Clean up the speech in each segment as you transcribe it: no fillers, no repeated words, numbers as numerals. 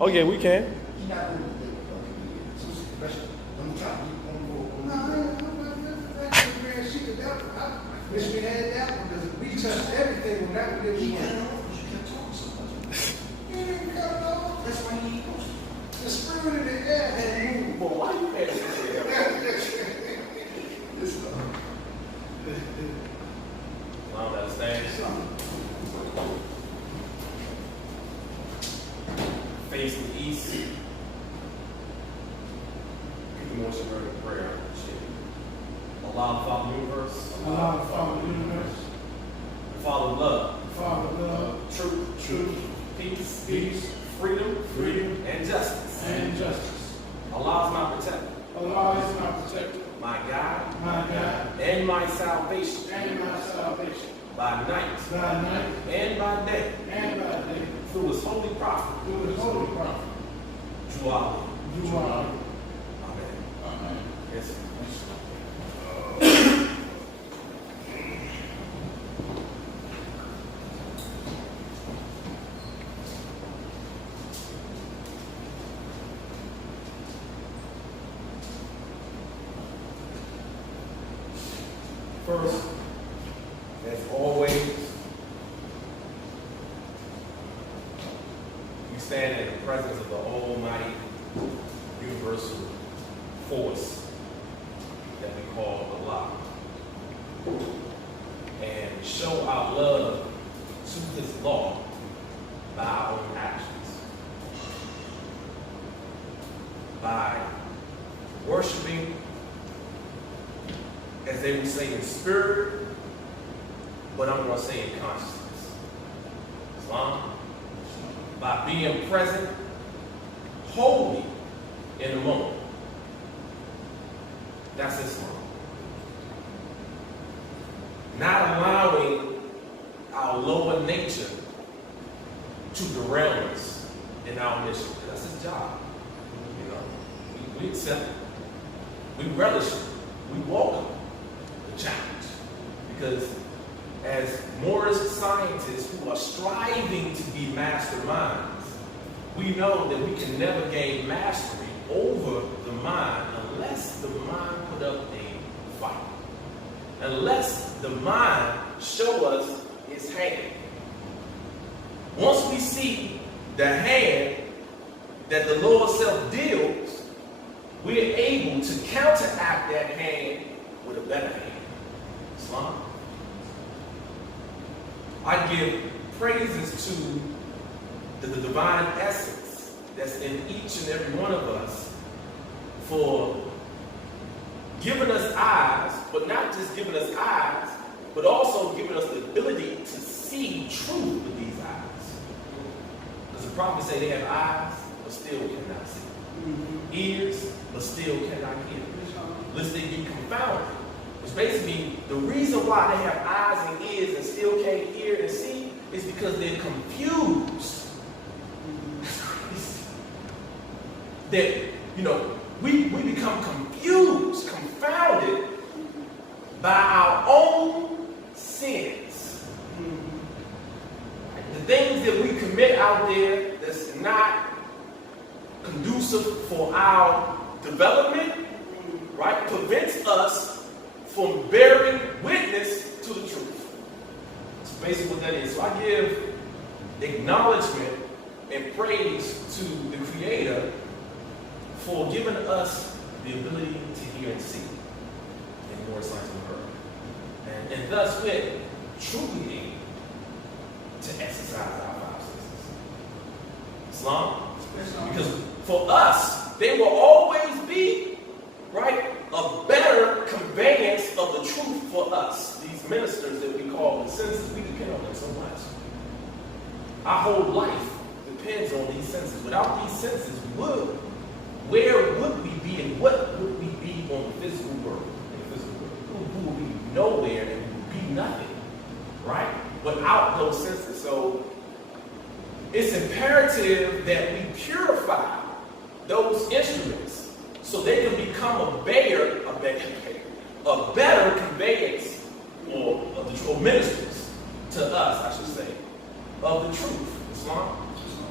Oh yeah, we can. Wish we had that one because we touched everything when that one didn't work. That's why he just screwed it in the air and moved. Boy, why you mad? I don't understand. Face the east. Give me more word of prayer. Allah, the Father of the universe. Allah, the Father of the universe. The Father of love. The Father of love. Truth. Peace. Freedom. And justice. Allah is my protector. Allah is my protector. My God. And my salvation. By night. And by day. Through his holy prophet. Drew Ali. Amen. Yes, sir. First, as always, we stand in the presence of the Almighty Universal Force that we call Allah, and show our love to His law by our own actions, by worshiping, as they would say, in spirit, but I'm going to say in consciousness. Islam, by being present, wholly in the moment. That's Islam. Not allowing our lower nature to derail us in our mission. That's His job. You know, we accept it. We relish it. We welcome the challenge. Because as Moorish scientists who are striving to be masterminds, we know that we can never gain mastery over the mind unless the mind put up a fight. Unless the mind show us its hand. Once we see the hand that the Lord self deals, we're able to counteract that hand with a better hand. Islam. I give praises to the divine essence that's in each and every one of us for giving us eyes, but not just giving us eyes, but also giving us the ability to see truth with these eyes. Because the prophets say they have eyes, but still cannot see. Ears, but still cannot hear. Lest they be confounded. Which basically, the reason why they have eyes and ears and still can't hear and see is because they're confused. That's crazy. That, you know, we become confused, confounded by our own sins. The things that we commit out there that's not conducive for our development, right, prevents us from bearing witness to the truth. That's basically what that is. So I give acknowledgement and praise to the Creator for giving us the ability to hear and see in more signs of her. And thus we're truly able to exercise our five senses. Islam? Because for us, they will always be, right, a better conveyance of the truth for us. These ministers that we call the senses, we depend on them so much. Our whole life depends on these senses. Without these senses, where would we be and what would we be on the physical world? We would be nowhere and we would be nothing, right? Without those senses. So it's imperative that we purify those instruments so they can become a better conveyance or ministers to us, I should say, of the truth. Islam.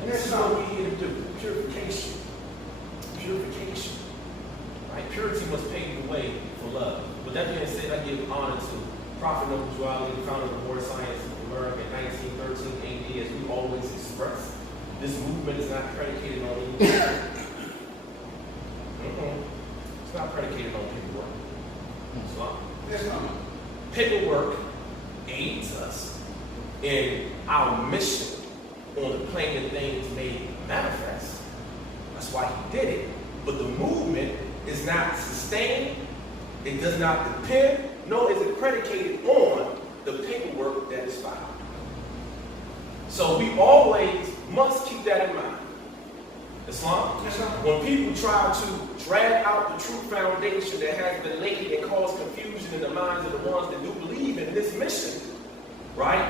And that's what we're here to do. Purify movement is not predicated on anything. It's not predicated on paperwork. Islam. That's not. Paperwork aids us in our mission on the plane of things made manifest. That's why he did it. But the movement is not sustained. It does not depend, nor is it predicated on the paperwork that is filed. So we always must keep that in mind. Islam, when people try to drag out the true foundation that has been laid and cause confusion in the minds of the ones that do believe in this mission, right?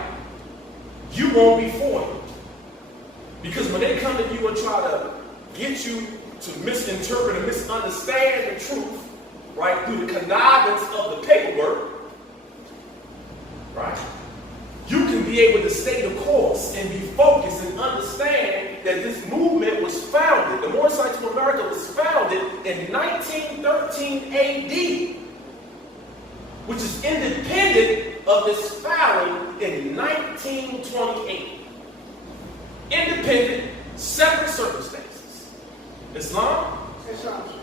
You won't be foiled. Because when they come to you and try to get you to misinterpret and misunderstand the truth, right, through the connivance of the paperwork, right, you can be able to stay the course and be focused and understand that this movement was founded. The Motorcycle to America was founded in 1913 AD, which is independent of this founding in 1928. Independent, separate circumstances. Islam,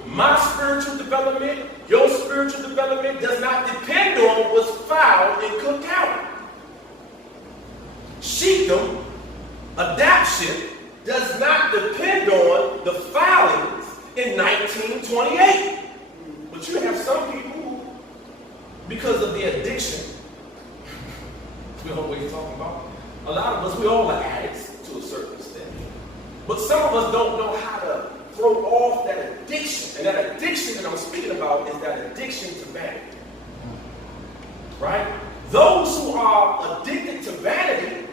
my spiritual development, your spiritual development does not depend on what's filed in Cook County. Sheikdom, adoption, does not depend on the filings in 1928. But you have some people who, because of the addiction, we always talk about, a lot of us, we all are addicts to a certain extent. But some of us don't know how to throw off that addiction. And that addiction that I'm speaking about is that addiction to vanity. Right? Those who are addicted to vanity,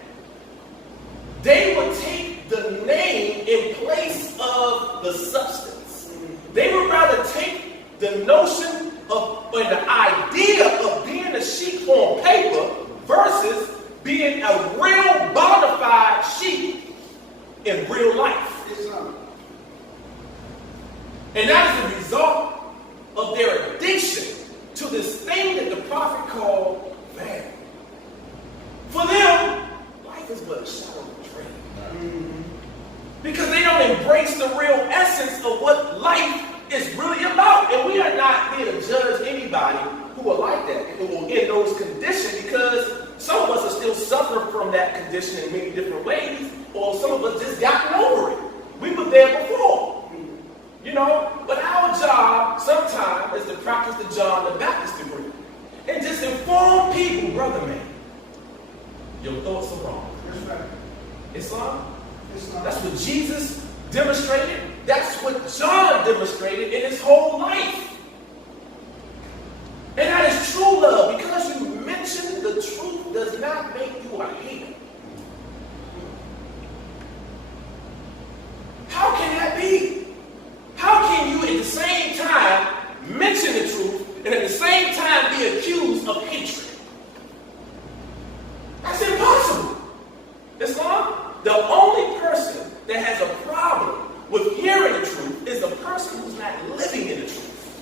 they will take the name in place of the substance. They would rather take the notion of, or the idea of being a sheep on paper versus being a real bona fide sheep in real life. And that is the result of their addiction to this thing that the prophet called vanity. For them, life is but a shadow of a dream. Because they don't embrace the real essence of what life is really about. And we are not here to judge anybody who are like that, who are in those conditions, because some of us are still suffering from that condition in many different ways, or some of us just gotten over it. We were there before. You know, but our job sometimes is to practice the John the Baptist degree and just inform people, brother man, your thoughts are wrong. That's right. Islam? That's what Jesus demonstrated. That's what John demonstrated in his whole life. And that is true love. Because you mention the truth does not make you a hater. How can that be? How can you at the same time mention the truth and at the same time be accused of hatred? That's impossible. Islam, the only person that has a problem with hearing the truth is the person who's not living in the truth.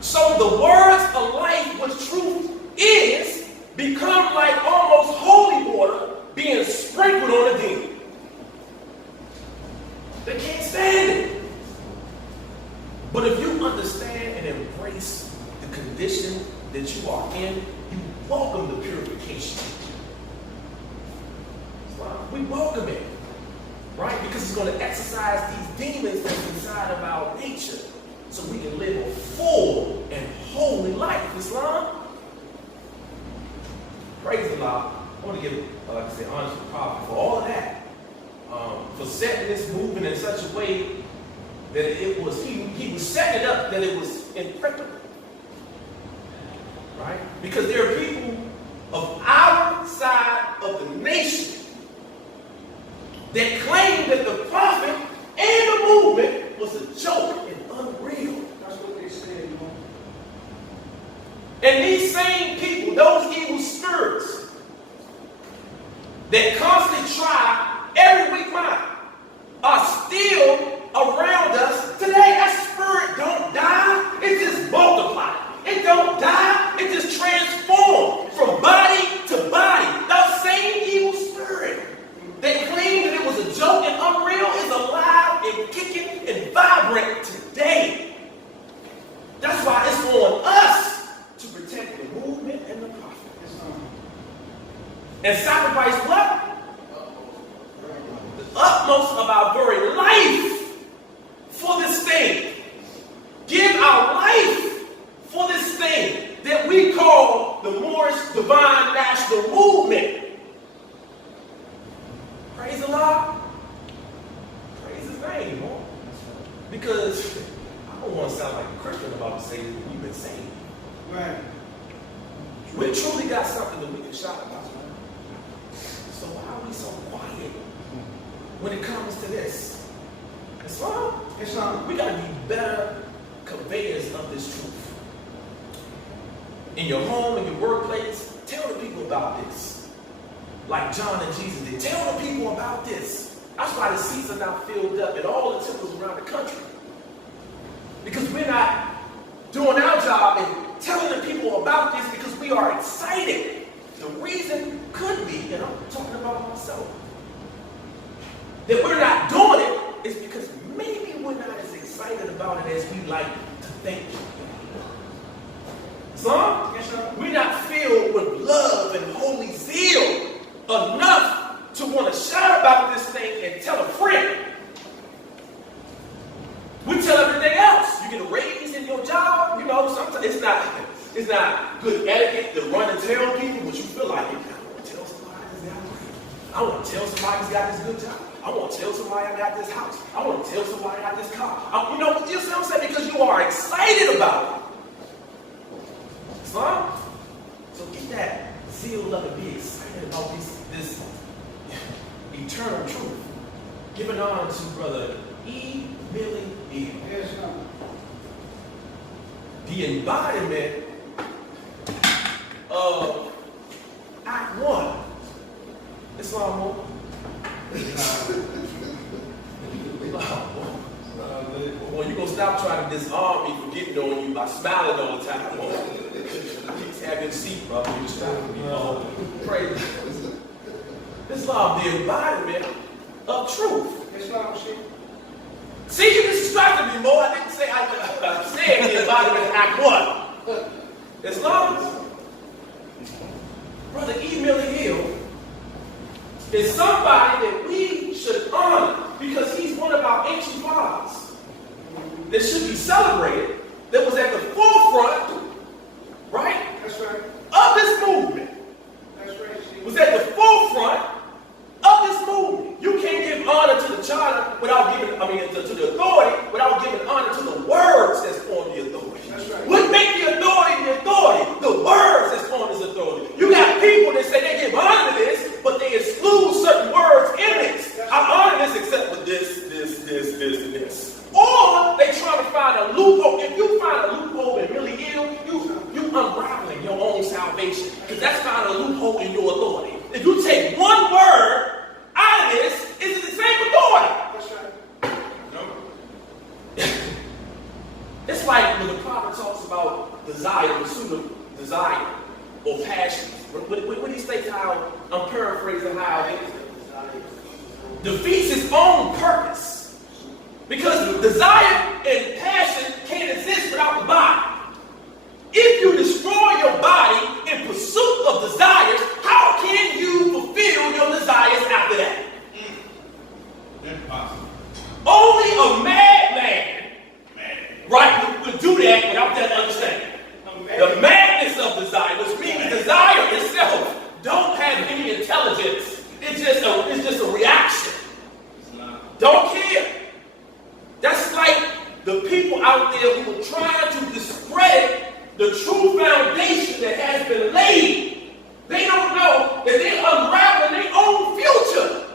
So the words of life, what truth is, become like almost holy water being sprinkled on a demon. They can't stand it. But if you understand and embrace the condition that you are in, you welcome the purification. We welcome it, right? Because it's going to exercise these demons that's inside of our nature so we can live a full and holy life. Islam? Praise the Lord. I want to give, like I said, honor to the prophet for all of that. For setting this movement in such a way that it was, he was setting it up that it was impregnable. Right? Because there are people of our side of the nation that claim that the prophet and the movement was a joke and unreal. That's what they said, you know. And these same people, those evil spirits that constantly try every weak mind, are still around us today. That spirit don't die, it just multiplies. It don't die, it just transforms from body to body. That same evil spirit that claims utmost of our very life for this thing. Give our life for this thing that we call the Moorish Divine National Movement. Praise the Lord. Praise his name, Lord. Because I don't want to sound like a Christian about to say that we've been saved. Right. We truly got something that we can shout about. So why are we so quiet when it comes to this? Islam? We got to be better conveyors of this truth. In your home, in your workplace, tell the people about this. Like John and Jesus did. Tell the people about this. That's why the seats are now filled up in all the temples around the country. Because we're not doing our job and telling the people about this because we are excited. The reason could be, and I'm talking about myself, that we're not doing it is because maybe we're not as excited about it as we like to think. Some, we're not filled with love and holy zeal enough to want to shout about this thing and tell a friend. We tell everything else. You get a raise in your job, you know, sometimes it's not good etiquette to run and tell people, but you feel like it. I want to tell somebody this got I want to tell somebody who's got this good job. I want to tell somebody I got this house. I want to tell somebody I got this car. You know what I'm saying? Because you are excited about it. Son? So get that zeal up and be excited about this eternal truth. Giving honor to Brother E. Millie E. Yes, sir. The embodiment of Act 1. Islam more. Well, you're going to stop trying to disarm me from getting on you by smiling all the time. Please have your seat, brother. You stop me. Praise Islam, the embodiment of truth. Islam, see, you distracted me more. I didn't say I said the embodiment of Act 1. Islam, Brother E. Millie Hill is somebody that we should honor because he's one of our ancient fathers that should be celebrated, that was at the forefront, right? That's right. Of this movement. That's right. Was at the forefront of this movement. You can't give honor to the charter without giving, to the authority without giving honor to the words that's on the authority. That's right. What make the authority? The words that's on this authority. You got people that say they give honor to this, but they exclude certain words in this. I honor this except for this, and this. Or they try to find a loophole. If you find a loophole in Millie Hill, you unraveling your own salvation. Because that's finding a loophole in your authority. If you take one word out of this, is it the same authority? That's right. No. It's like when the prophet talks about desire, pursuit of desire, or passion. When he states how, I'm paraphrasing how it defeats its own purpose. Because desire and passion can't exist without the body. If you destroy your body in pursuit of desires, how can you fulfill your desires after that? Impossible. Only a madman, right, would do that without that understanding. The madness of desire, which means desire itself don't have any intelligence. It's just a reaction. Don't care. That's like the people out there who are trying to discredit the true foundation that has been laid. They don't know that they're unraveling their own future,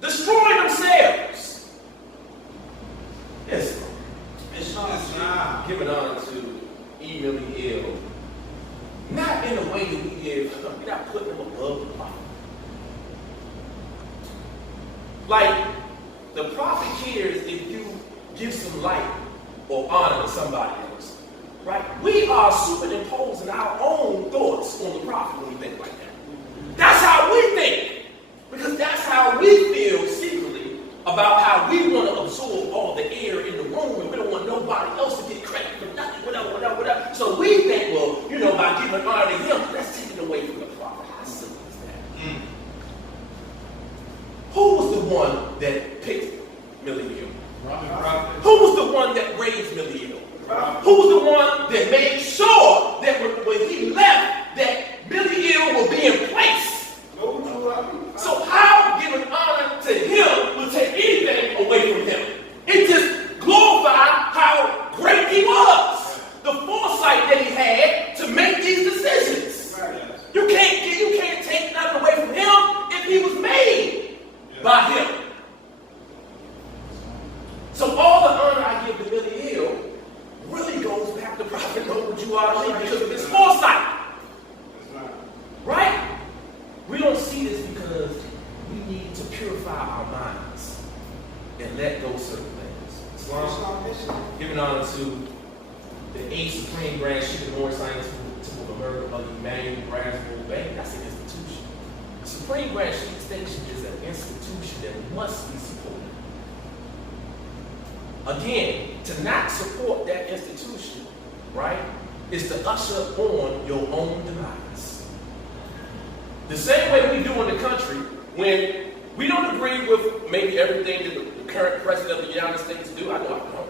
destroying themselves. Yes, it's giving honor to E. Millie Hill, not in a way that we give, we're not putting them above the prophet. Like, the prophet cares if you give some light or honor to somebody else, right? We are superimposing our own thoughts on the prophet when we think like that. That's how we think, because that's how we feel secretly about how we want to absorb all the air in the room, and we don't want nobody else to get credit for nothing, whatever. So we think, well, by giving honor to him, that's taking away from the prophet. How simple is that? Who was the one one that picked Millie Hill? Who was the one that raised Millie Hill? Who was the one that made sure that when he left, that Millie Hill would be in place? So how giving honor to him will take anything away from him? It just glorified how great he was. The foresight that he had to make these decisions. You can't take nothing away from him if he was made by him. So all the honor I give to Millie Hill really goes back to Prophet Noble because of his foresight. Right? We don't see this because we need to purify our minds and let go of certain things. Islam, giving honor to the 8th Supreme Grand Chief of North Science Temple of America of the Emmanuel Braswell Bank. That's an institution. The Supreme Grand Chief Station is an institution that must be supported. Again, to not support that institution, right, is to usher on your own demise. The same way we do in the country when we don't agree with maybe everything that the current president of the United States do. I know I don't.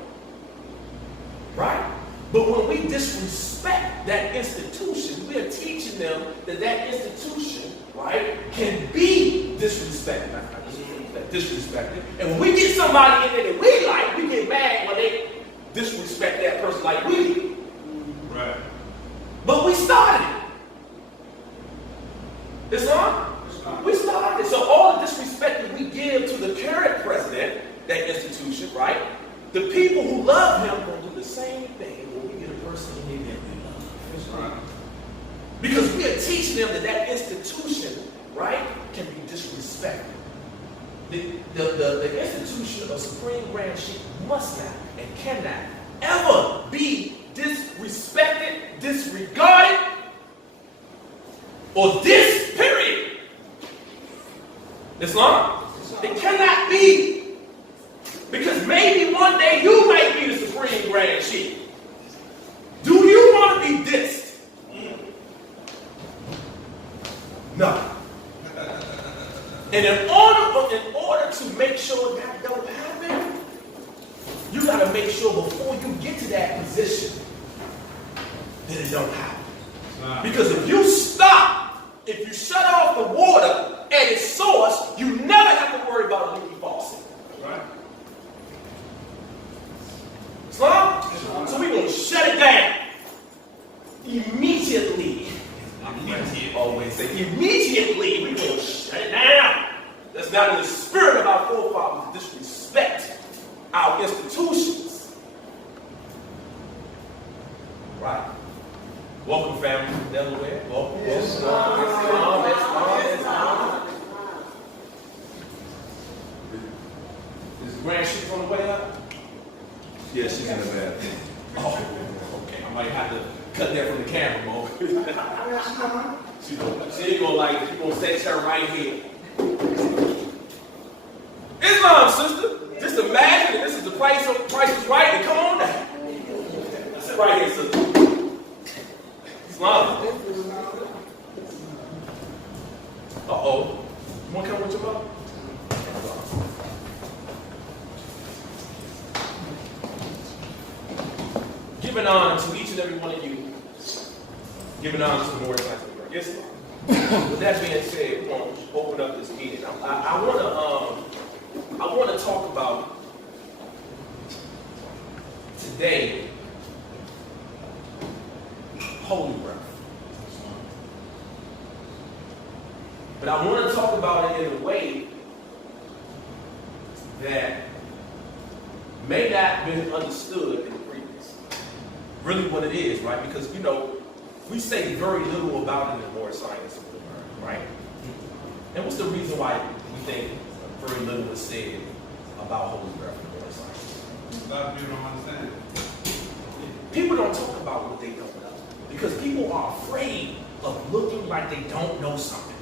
Right? But when we disrespect that institution, we are teaching them that that institution, right, can be disrespected. Disrespected. And when we get somebody in there that we like, we get mad when they disrespect that person like we do. Right. But we started it. Islam? We started it. So all the disrespect that we give to the current president, that institution, right? The people who love him will do the same thing when we get a person in there that we love. Right. Because we are teaching them that institution, right, can be disrespected. The institution of Supreme Grand Chief must not and cannot ever be disrespected, disregarded, or this period. Islam. It cannot be. Because maybe one day you might be the Supreme Grand Chief. Do you want to be dissed? No. And in order to make sure that don't happen, you got to make sure before you get to that position that it don't happen. Because if you shut off the water at its source, you never have to worry about a leaky faucet. Right? Islam? So we're going to shut it down immediately. Always say immediately we're going to shut it down. That's not in the spirit of our forefathers to disrespect our institutions. Right. Welcome, family from Delaware. Welcome. Yes, Is the Grand Chief on the way up? Yeah, she's in the bed. Oh, okay. I might have to cut that from the camera, Mo. She ain't gonna like it. She's gonna set her right here. Islam, sister. Just imagine that this is the price is right, and come on down. Sit right here, sister. Islam. Uh-oh. You wanna come with your mother? Giving honor to each and every one of you. Giving honor to the Lord. Yes. With that being said, we're going to open up this meeting. I want to talk about today holy breath. But I want to talk about it in a way that may not have been understood in the previous. Really what it is, right? Because, we say very little about it in Lord Science, right? And what's the reason why we think very little is said about holy breath in Lord Science? A lot of people don't understand it. People don't talk about what they don't know because people are afraid of looking like they don't know something.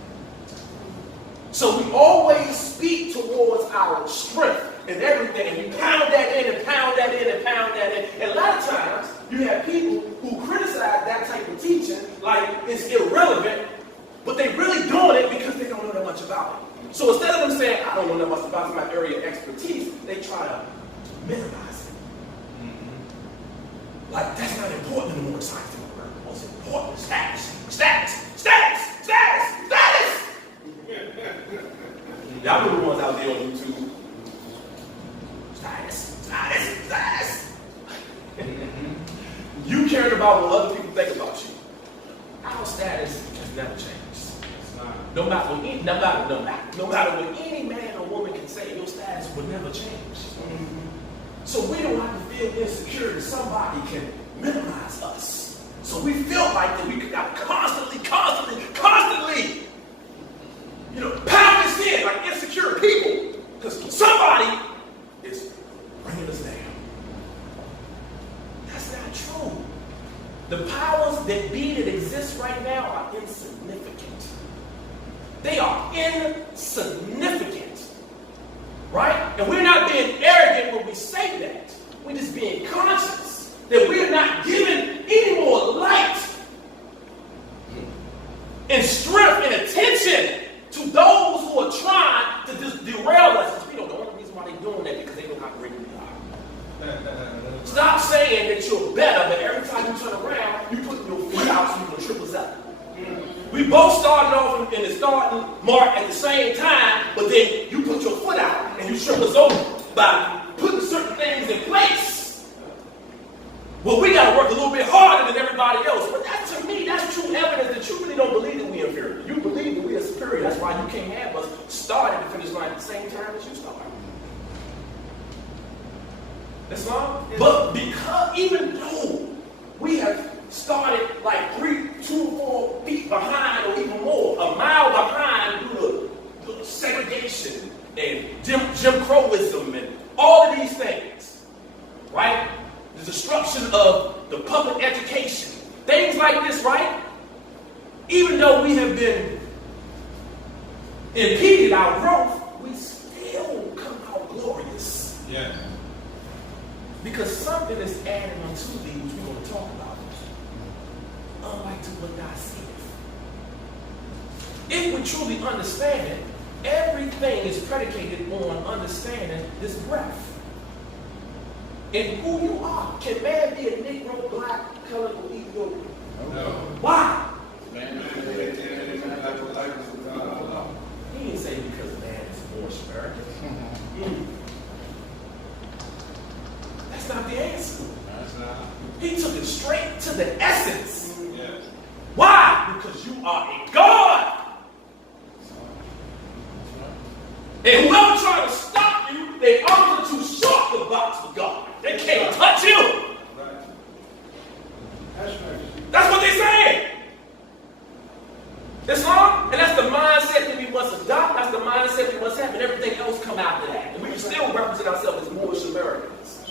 So we always speak towards our strength and everything. We pound that in and pound that in and pound that in. And a lot of times, you have people who criticize that type of teaching like it's irrelevant, but they're really doing it because they don't know that much about it. So instead of them saying, I don't know nothing about my area of expertise, they try to minimize it. Like, that's not important in the more scientific work. What's important is status. Status! Status! Status! Status! Y'all know the ones out there on YouTube. Status! Status! Status! You caring about what other people think about you. Our status has never changed. No matter what any man or woman can say, your status will never change. So we don't have to feel insecure that somebody can minimize us. So we feel like that we got constantly, pound this in like insecure people because somebody is bringing us down. That's not true. The powers that be that exist right now are insignificant. They are insignificant. Right? And we're not being arrogant when we say that. We're just being conscious that we're not giving any more light and strength and attention to those who are trying to just derail us. We know the only reason why they're doing that because they don't operate in God. Stop saying that you're better, but every time you turn around, you put your feet out so you can trip us up. We both started off in the starting mark at the same time, but then you put your foot out and you trip us over by putting certain things in place. Well, we got to work a little bit harder than everybody else. But that, to me, that's true evidence that you really don't believe that we're inferior. You believe that we are superior. That's why you can't have us start at the finish line at the same time as you start. That's wrong. But because even though we have started like 3, 2, 4 feet behind or even more, a mile behind due to segregation and Jim Crowism and all of these things, right? The destruction of the public education, things like this, right? Even though we have been impeded our growth, we still come out glorious. Yeah. Because something is added unto thee, which we're going to talk about. Unlike to what God seeth. If we truly understand it, everything is predicated on understanding this breath. And who you are. Can man be a Negro, black, colored, or Ethiopian? No. Why? Man, He didn't say because man is Moorish American. That's not the answer. that's not. He took it straight to the essence. Yeah. Why? Because you are a God. And whoever trying to stop you, they arms are too short to box with God. They can't touch you. Right. That's right. That's what they're saying. That's wrong. And that's the mindset that we must adopt. That's the mindset we must have, and everything else come after that. And we can still represent ourselves as Moorish Americans.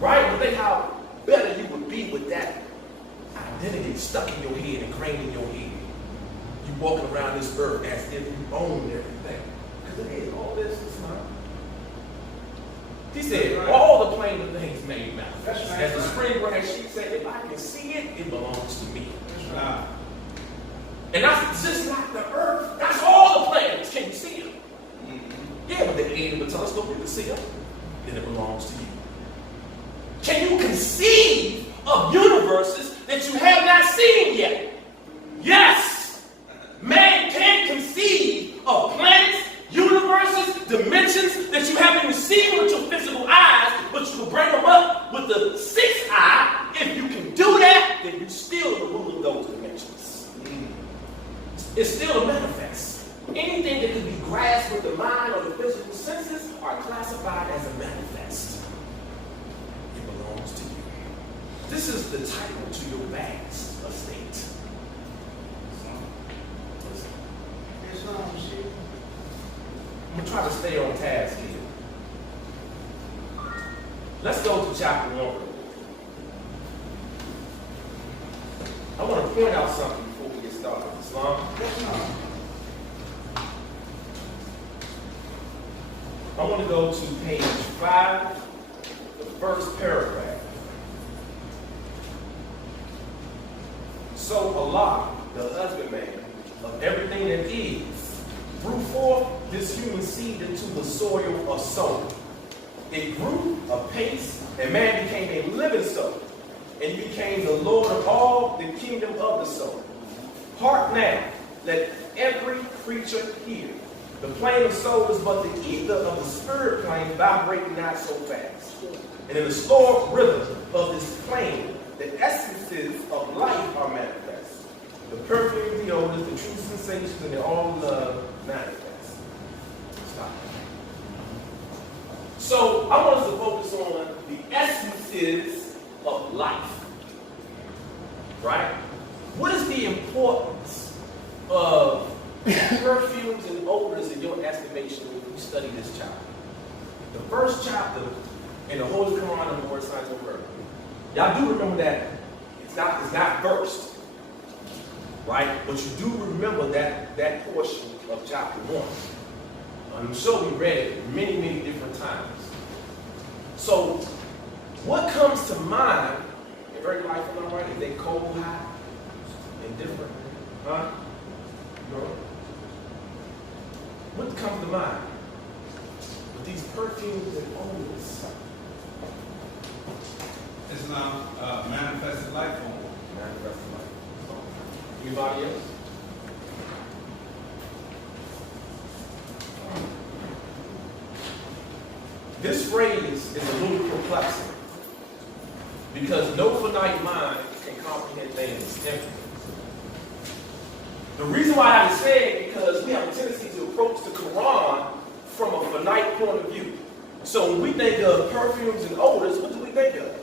Right? But think how better you would be with that identity stuck in your head, ingrained in your head. You walking around this earth as if you own everything. Because it is. All this is not. He said, all the plain things made manifest. As the spring grass, she said, if I can see it, it belongs to me. Nah. And that's just like the earth. That's all the planets. Can you see them? Yeah, but they ain't in the telescope. You can see them. Then it belongs to you. Can you conceive of universes that you have not seen yet? Yes. Man can conceive of planets, universes, dimensions that you haven't even seen with your physical eyes, but you can bring them up with the sixth eye. If you can do that, then you still the rule of those dimensions. It's still a manifest. Anything that can be grasped with the mind or the physical senses are classified as a manifest. It belongs to you. This is the title to your vast estate. I'm going to try to stay on task here. Let's go to chapter 1. I want to point out something before we get started. Islam. I want to go to page 5, the first paragraph. So Allah, the husbandman of everything that is, drew forth this human seed into the soil of soul. It grew apace, and man became a living soul, and he became the Lord of all the kingdom of the soul. Hark now, let every creature hear. The plane of soul is but the ether of the spirit plane, vibrating not so fast. And in the slow rhythm of this plane, the essences of life are manifest. The perfume, the odors, the true sensations, and the all love manifest. Stop. So I want us to focus on the essences of life. Right? What is the importance of perfumes and odors in your estimation when you study this chapter? The first chapter in the Holy Quran of the Word, Signs, and Murder. Y'all do remember that it's not versed, right? But you do remember that portion of chapter 1. I'm sure we read it many, many different times. So, what comes to mind in very life, am I right? Is they cold, hot, and different? Huh? No? What comes to mind with these perfumes and odors? It's now manifested life form. Manifested life. Anybody else? This phrase is a little perplexing because no finite mind can comprehend things infinitely. The reason why I say it because we have a tendency to approach the Quran from a finite point of view. So when we think of perfumes and odors, what do we think of?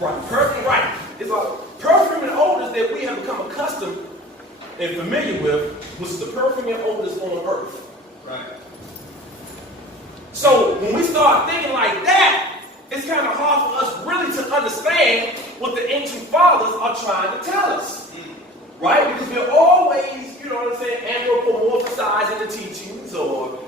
Right, perfume, right. It's like perfume and odors that we have become accustomed and familiar with, which is the perfume and odors on earth. Right. So when we start thinking like that, it's kind of hard for us really to understand what the ancient fathers are trying to tell us. Right? Because we're always, you know what I'm saying, anthropomorphizing the teachings or,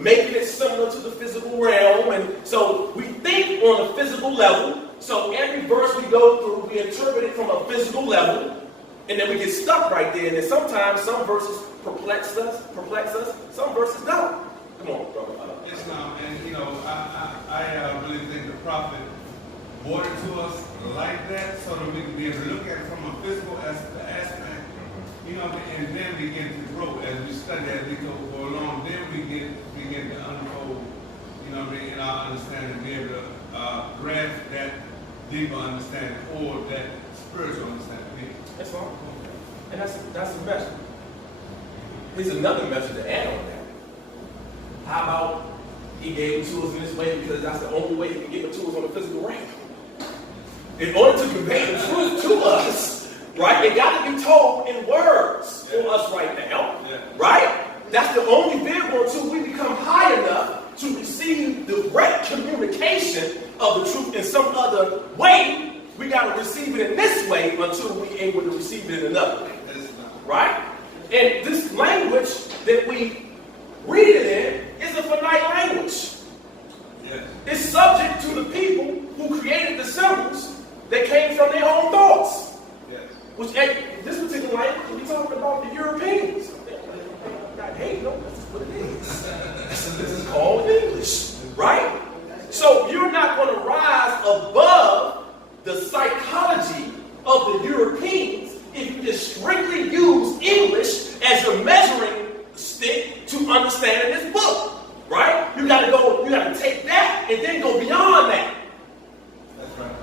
making it similar to the physical realm. And so we think on a physical level. So every verse we go through, we interpret it from a physical level. And then we get stuck right there. And then sometimes some verses perplex us, some verses don't. Come on, brother. Islam, and I really think the prophet brought it to us like that so that we can be able to look at it from a physical aspect, and then begin to grow as we study, as we go along. Then we begin to unfold, in our understanding, be able to grasp that deeper understanding or that spiritual understanding. That's fine. And that's the message. There's another message to add on that. How about he gave it to us in this way because that's the only way he can give it to us on the physical realm. In order to convey the truth to us, right, it got to be told in words for us right now, right? That's the only vehicle until we become high enough to receive direct communication of the truth in some other way. We got to receive it in this way until we're able to receive it in another way, right? And this language that we read it in is a finite language. Yes. It's subject to the people who created the symbols that came from their own thoughts. Yes. Which, this particular language, we're talking about the Europeans. Not hate, no, this is what it is. This is called English, right? So you're not going to rise above the psychology of the Europeans if you just strictly use English as your measuring stick to understanding this book, right? You got to take that and then go beyond that. That's right.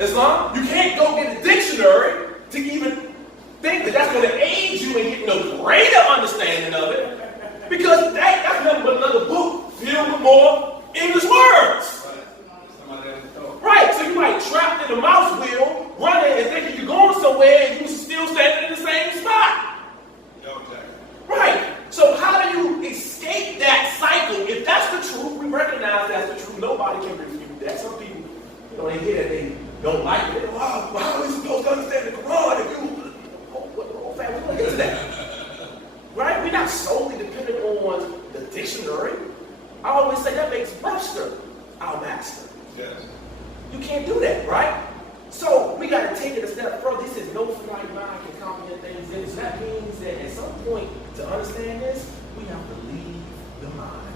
Islam, you can't go get a dictionary to even think that that's going to aid you in getting a greater understanding of it, because that's nothing but another book filled with more English words. Right, so you might trapped in a mouse wheel, running and thinking you're going somewhere and you're still standing in the same spot. Right, so how do you escape that cycle? If that's the truth, we recognize that's the truth. Nobody can refute that. Some people, they hear that they don't like it. Wow, how are we supposed to understand the Quran if you... we're going to get to that. Right, we're not solely dependent on the dictionary. I always say that makes Webster our master. Yes. You can't do that, right? So we got to take it a step further. He says, no finite mind can comprehend things. And so that means that at some point, to understand this, we have to leave the mind.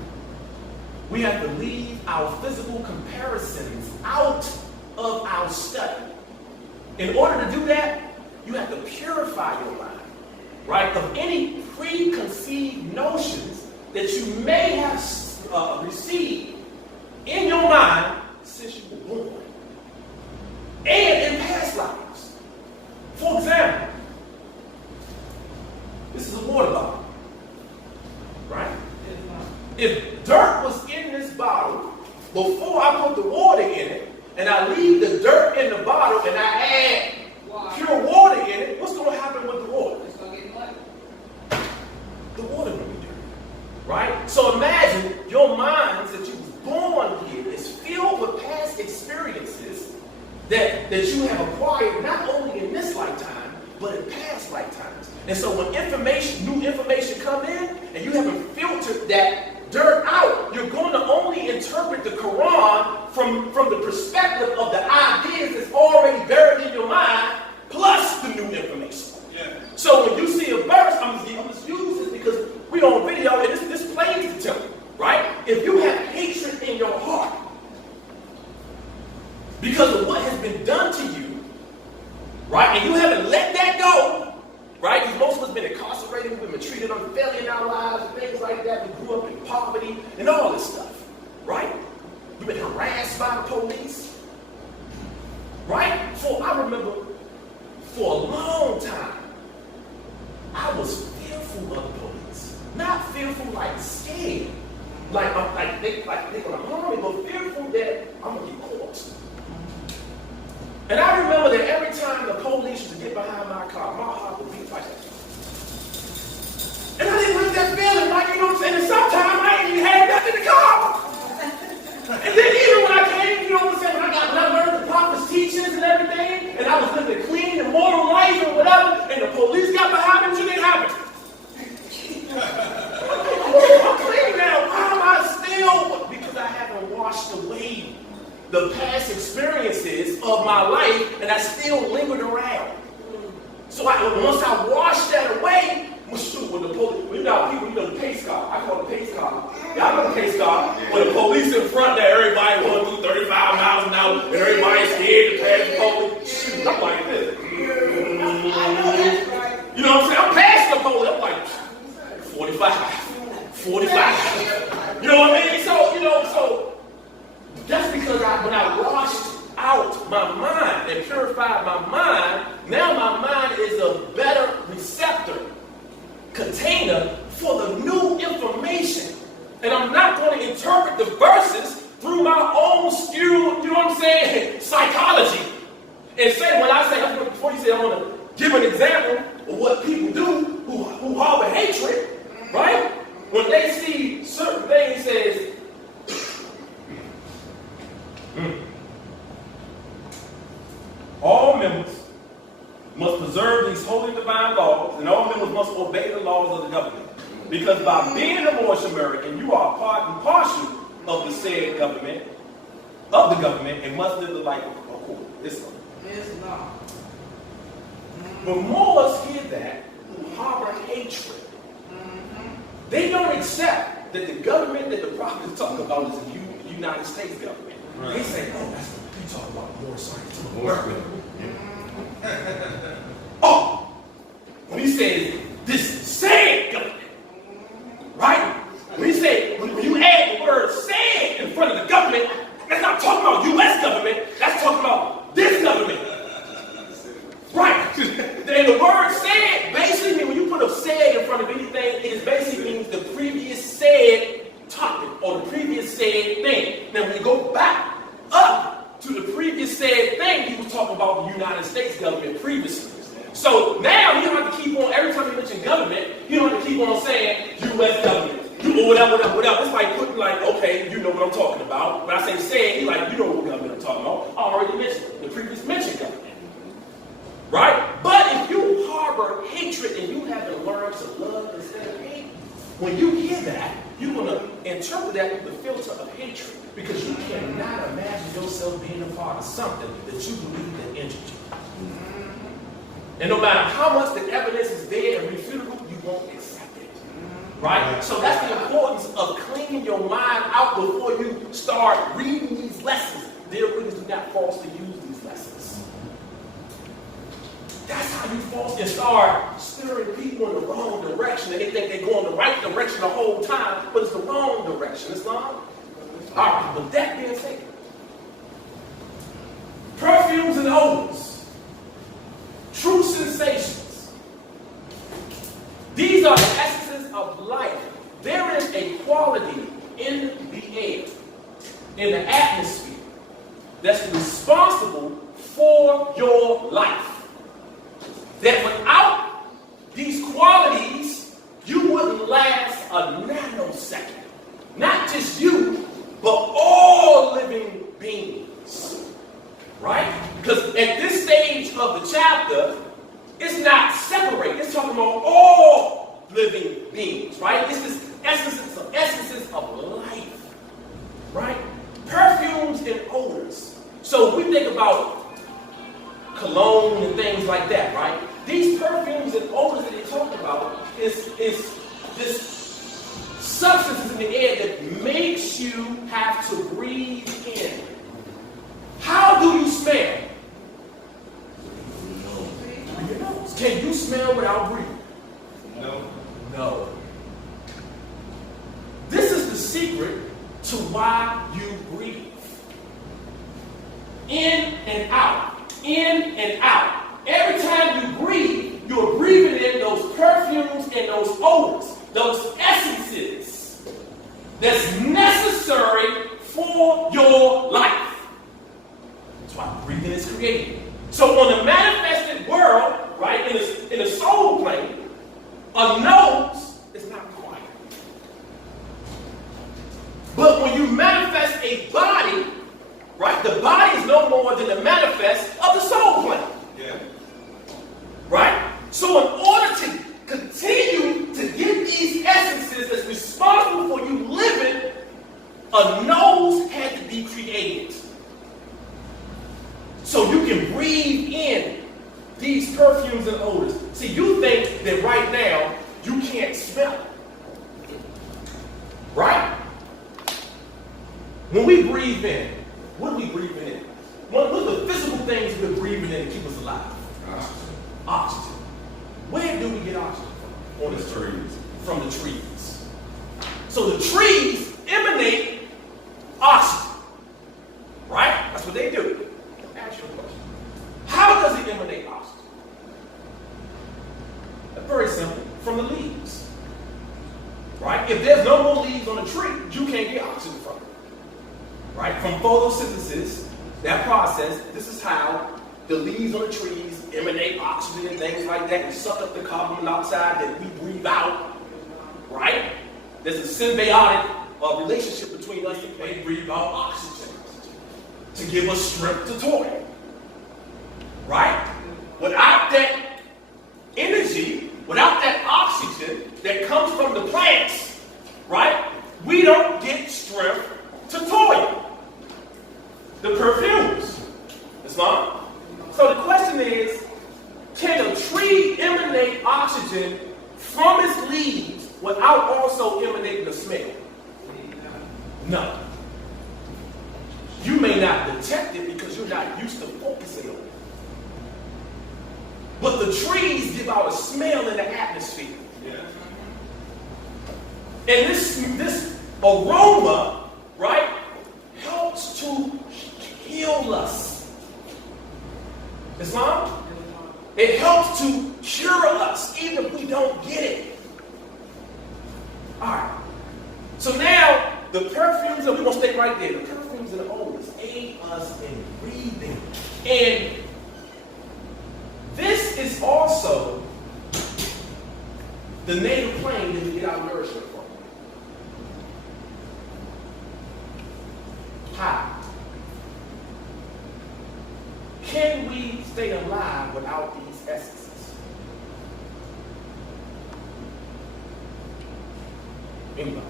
We have to leave our physical comparisons out of our study. In order to do that, you have to purify your mind, right, of any preconceived notions that you may have received in your mind since you were born and in past lives. For example, this is a water bottle, right? If dirt was in this bottle before I put the water in it, and I leave the dirt in the bottle and I add pure water in it, what's going to happen with the water? It's going to get muddy. The water will be dirty, right? So imagine your mind, since you was born here, is filled with past experiences that you have acquired not only in this lifetime, but in past lifetimes. And so when new information come in, and you haven't filtered that dirt out, you're going to only interpret the Quran from the perspective of the ideas that's already buried in your mind, plus the new information. Yeah. So when you see a verse, I'm just use this because we on video, and this plays to tell you, right? If you have hatred in your heart because of what has been done to you, right, and you haven't let that go, right? Because most of us have been incarcerated, we've been treated unfairly in our lives, and things like that. We grew up in poverty and all this stuff, right? We've been harassed by the police, right? I remember for a long time, I was fearful of the police. Not fearful like scared, like they're gonna harm me, but fearful that I'm gonna get caught. And I remember that every time the police used to get behind my car, my heart would beat like that. And I didn't like that feeling, like, you know what I'm saying? And sometimes I ain't even had nothing in the car. And then even when I came, you know what I'm saying, when I learned the prophet's teachings and everything, and I was living a clean and moral life and whatever, and the police got behind me, what didn't happen? I'm clean now. Why am I still? Because I haven't washed away the past experiences of my life, and I still lingered around. So once I washed that away, when the police, the pace car, I call it the pace car. Y'all know the pace car, when the police in front there, everybody going through 35 miles an hour, and everybody's scared to pass the police. Shoot, I'm like this. You know what I'm saying? I'm past the police. I'm like 45. You know what I mean? So just because when I washed out my mind and purified my mind, now my mind is a better receptor, container for the new information. And I'm not going to interpret the verses through my own skewed, you know what I'm saying, psychology. And say, when I say, before you say, I want to give an example of what people do who harbor hatred, right? When they see certain things, says, all members must preserve these holy divine laws, and all members must obey the laws of the government. Because by being a Moorish American, you are part and parcel of the said government, and must live the life according to Islam. Islam. When Moors hear that, who harbor hatred, they don't accept that the government that the prophet is talking about is the United States government. Right. They say, oh, that's what they talk about, Moor science. Oh, when he says this said government, right? When he say, when you add the word said in front of the government, that's not talking about U.S. government, that's talking about this government. Right. And the word said basically means when you put a said in front of anything, it basically means the previous said topic or the previous said thing. Now when you go back up to the previous said thing, he was talking about the United States government previously. So now you don't have to keep on, every time you mention government, you don't have to keep on saying U.S. government. Or whatever. It's like putting like, okay, you know what I'm talking about. When I say said, he's like, you know what government I'm talking about. I already mentioned it, the previous mentioned government. Right? But if you harbor hatred and you haven't learned to love instead of hate, When you hear that, you're going to interpret that with the filter of hatred, because you cannot imagine yourself being a part of something that you believe that injured you. And no matter how much the evidence is there and refutable, you won't accept it. Right? So that's the importance of cleaning your mind out before you start reading these lessons. Dear readers, do not falsely use these lessons. That's how you falsely start steering people in the wrong direction, and they think they're going the right direction the whole time, but it's the wrong direction. Islam? All right, but that being said, perfumes and odors, true sensations, these are the essences of life. There is a quality in the air, in the atmosphere, that's responsible for your life. That without these qualities, you wouldn't last a nanosecond. Not just you, but all living beings. Right? Because at this stage of the chapter, it's not separate. It's talking about all living beings. Right? It's this essences of life. Right? Perfumes and odors. So we think about cologne and things like that, right? These perfumes and odors that they talk about is this substance in the air that makes you have to breathe in. How do you smell? Through your nose. Can you smell without breathing? No. No. This is the secret to why you breathe. In and out. In and out. Every time you breathe, you're breathing in those perfumes and those odors, those essences that's necessary for your life. That's why breathing is created. So on the manifested world, right, in the soul plane, a nose is not required. But when you manifest a body, right, the body is no more than the manifest of the soul plane. Yeah. Right? So in order to continue to get these essences that's responsible for you living, a nose had to be created. So you can breathe in these perfumes and odors. See, you think that right now you can't smell it. Right? When we breathe in, what are we breathing in? What are the physical things we're breathing in to keep us alive? Oxygen. Where do we get oxygen from? On the trees. From the trees. So the trees emanate oxygen. Right? That's what they do. Ask your question. How does it emanate oxygen? Very simple. From the leaves. Right? If there's no more leaves on the tree, you can't get oxygen from it. Right? From photosynthesis, that process, this is how the leaves on the trees emanate oxygen and things like that and suck up the carbon monoxide that we breathe out. Right? There's a symbiotic relationship between us and they breathe out oxygen to give us strength to toil. Right? Without that energy, without that oxygen that comes from the plants, right, we don't get strength to toil. The perfumes. Islam? So the question is, can a tree emanate oxygen from its leaves without also emanating a smell? No. You may not detect it because you're not used to focusing on it. But the trees give out a smell in the atmosphere. Yeah. And this aroma, right, helps to heal us. Islam? It helps to cure us, even if we don't get it. All right. So now, the perfumes, and we're going to stay right there. The perfumes and the odors aid us in breathing. And this is also the native plane that we get our nourishment from. How? Can we stay alive without these essences? Anybody?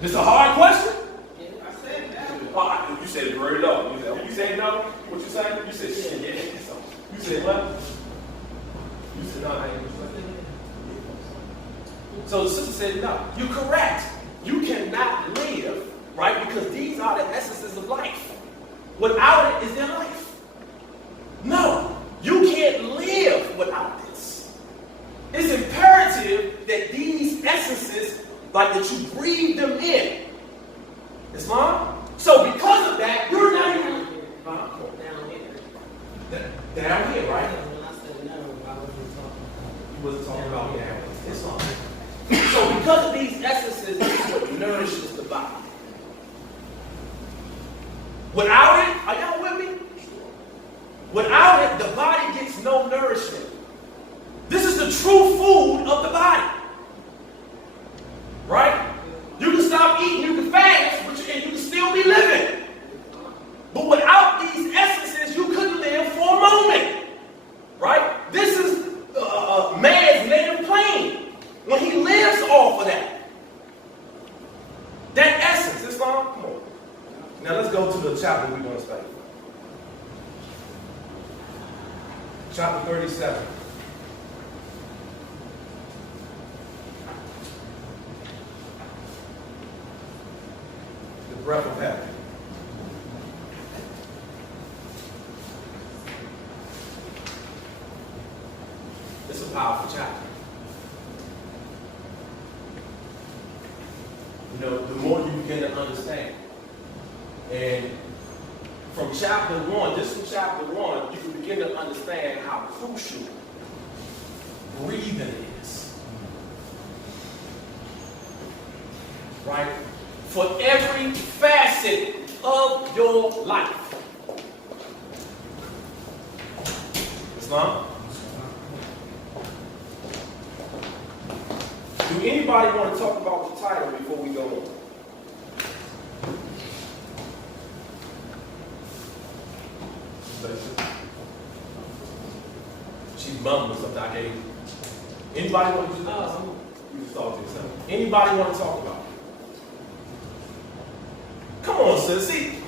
This is a hard question? I said no. Oh, you said it very low. You said no? What you saying? You said shit, yeah. You said what? You said no, I ain't gonna say. So the sister said no. You're correct. You cannot live, right? Because these are the essences of life. Without it, is there life? No. You can't live without this. It's imperative that these essences, like that you breathe them in. Islam? So because of that, you're not even down here, right? When I said no, I wasn't talking about. You wasn't talking about down here. Islam. So because of these essences, this is what nourishes the body. Without it, are y'all with me? Without it, the body gets no nourishment. This is the true food of the body. Right? You can stop eating, you can fast, and you can still be living. But without these essences, you couldn't live for a moment. Right? This is man's native plane. When he lives off of that. That essence, Islam, come on. Now let's go to the chapter we're going to study. Chapter 37. The breath of heaven. It's a powerful chapter. You know, the more you begin to understand. And from chapter 1, just from chapter 1, you can begin to understand how crucial breathing is. Right? For every facet of your life. Islam? Do anybody want to talk about the title before we go on? She mumbled something I gave you. Anybody want to do that? You just talk to yourself. Anybody want to talk about it? Come on, sis. See,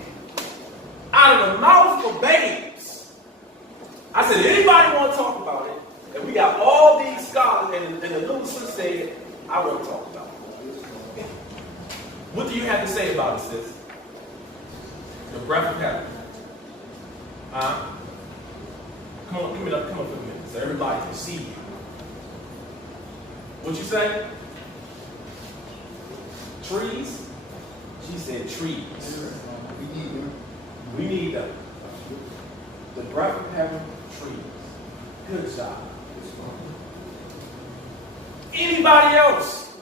out of the mouth of babes. I said, anybody want to talk about it? And we got all these scholars, and the little sister said, I want to talk about it. What do you have to say about it, sis? The breath of heaven. Come on, give me that. Come on for a minute, so everybody can see you. What you say? Trees? She said trees. We need them. The breath of heaven, trees. Good job. Anybody else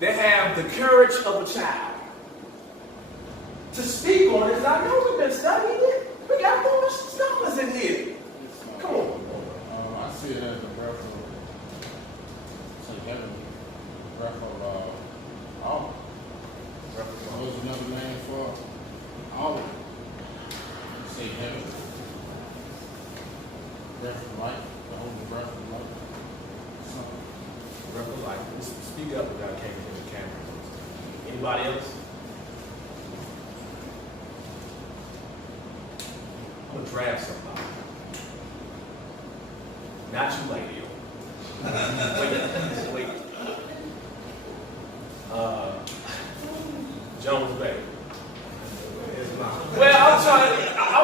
that have the courage of a child to speak on this? I know we've been studying it. We got more scholars in here. Come on. I see it as the breath of, say heaven, breath of all. There's another name for all. Say heaven. Breath of life, the holy breath of life. Something. Breath of life. Speak up without can't get the camera. Anybody else? I'm gonna drag somebody. Not you, lady. Wait. Jones Bay. Well, I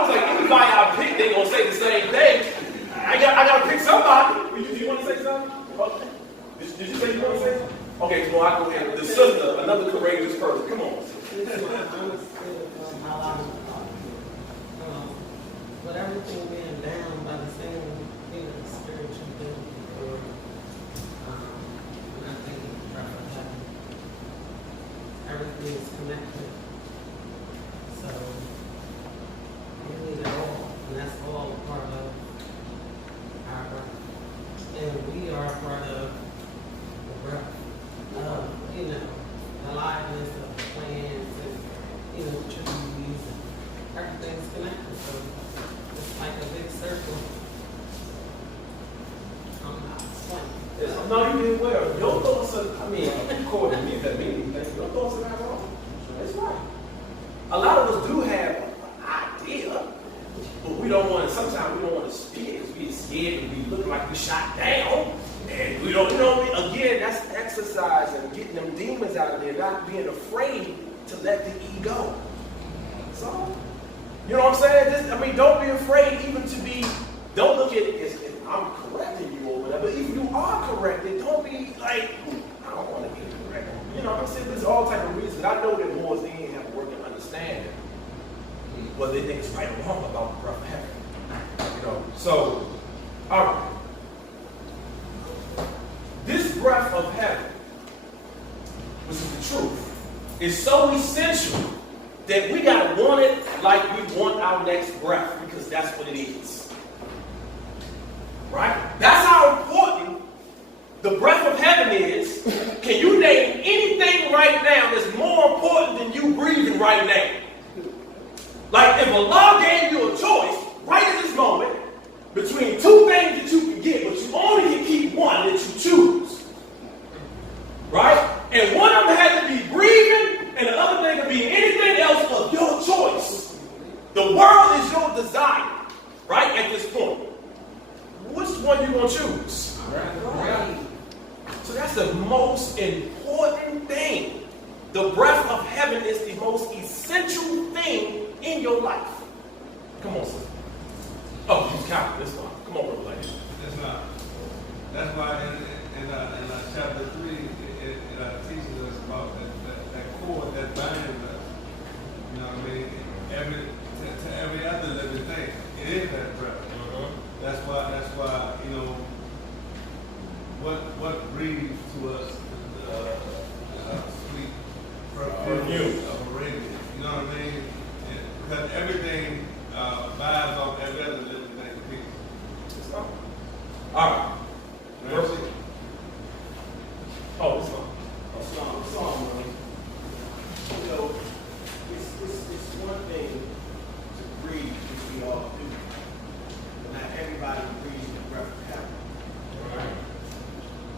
was like, anybody I pick, they gonna say the same thing. I gotta pick somebody. Do you want to say something? Okay. Did you say you want to say something? Okay, so I go ahead. The sister, another courageous person. Come on. But everything being down by the same, spiritual thing, or when I think of breath of heaven, everything is connected. So we need it all, and that's all part of our breath. And we are part of the breath of, the aliveness of plants and, trees, and everything's connected. So it's like a big circle. I'm not No, you did well. Your thoughts are, I mean, according to me, that means anything. Your thoughts are not wrong. That's right. A lot of us do have an idea, but we don't want to, sometimes we don't want to speak it because we're scared and we look like we shot down. And we don't, again, that's exercise and getting them demons out of there, not being afraid to let the ego. So, you know what I'm saying? Don't be afraid even to be, don't look at it as I'm correcting you or whatever. If you are corrected, don't be like, I don't want to get corrected. You know what I'm saying? There's all type of reasons. I know that more than have a working understanding whether they think it's right or wrong about the breath of heaven. You know, so, all right. This breath of heaven, which is the truth, is so essential that we got to want it like we want our next breath, because that's what it is. Right? That's how important the breath of heaven is. Can you name anything right now that's more important than you breathing right now? Like if Allah gave you a choice right at this moment between two things that you can get, but you only can keep one that you choose. Right? And one of them had to be breathing, and the other thing could be anything else of your choice. The world is your desire, right, at this point. Which one you going to choose? Right. So that's the most important thing. The breath of heaven is the most essential thing in your life. Come on, sister. Oh, she's counting. This one. Come on, brother. That's not. That's why in chapter 3, it teaches us about that cord that binds us. You know what I mean? To every other living thing. It is that breath. That's why, you know, what breathes to us sweet perfume of radiance. You know what I mean? Because everything vibes off every other living thing. All right. Mercy. Oh, this one. It's on, man. You know, it's one thing to breathe, which we all do. But not everybody breathes the breath of heaven. Right.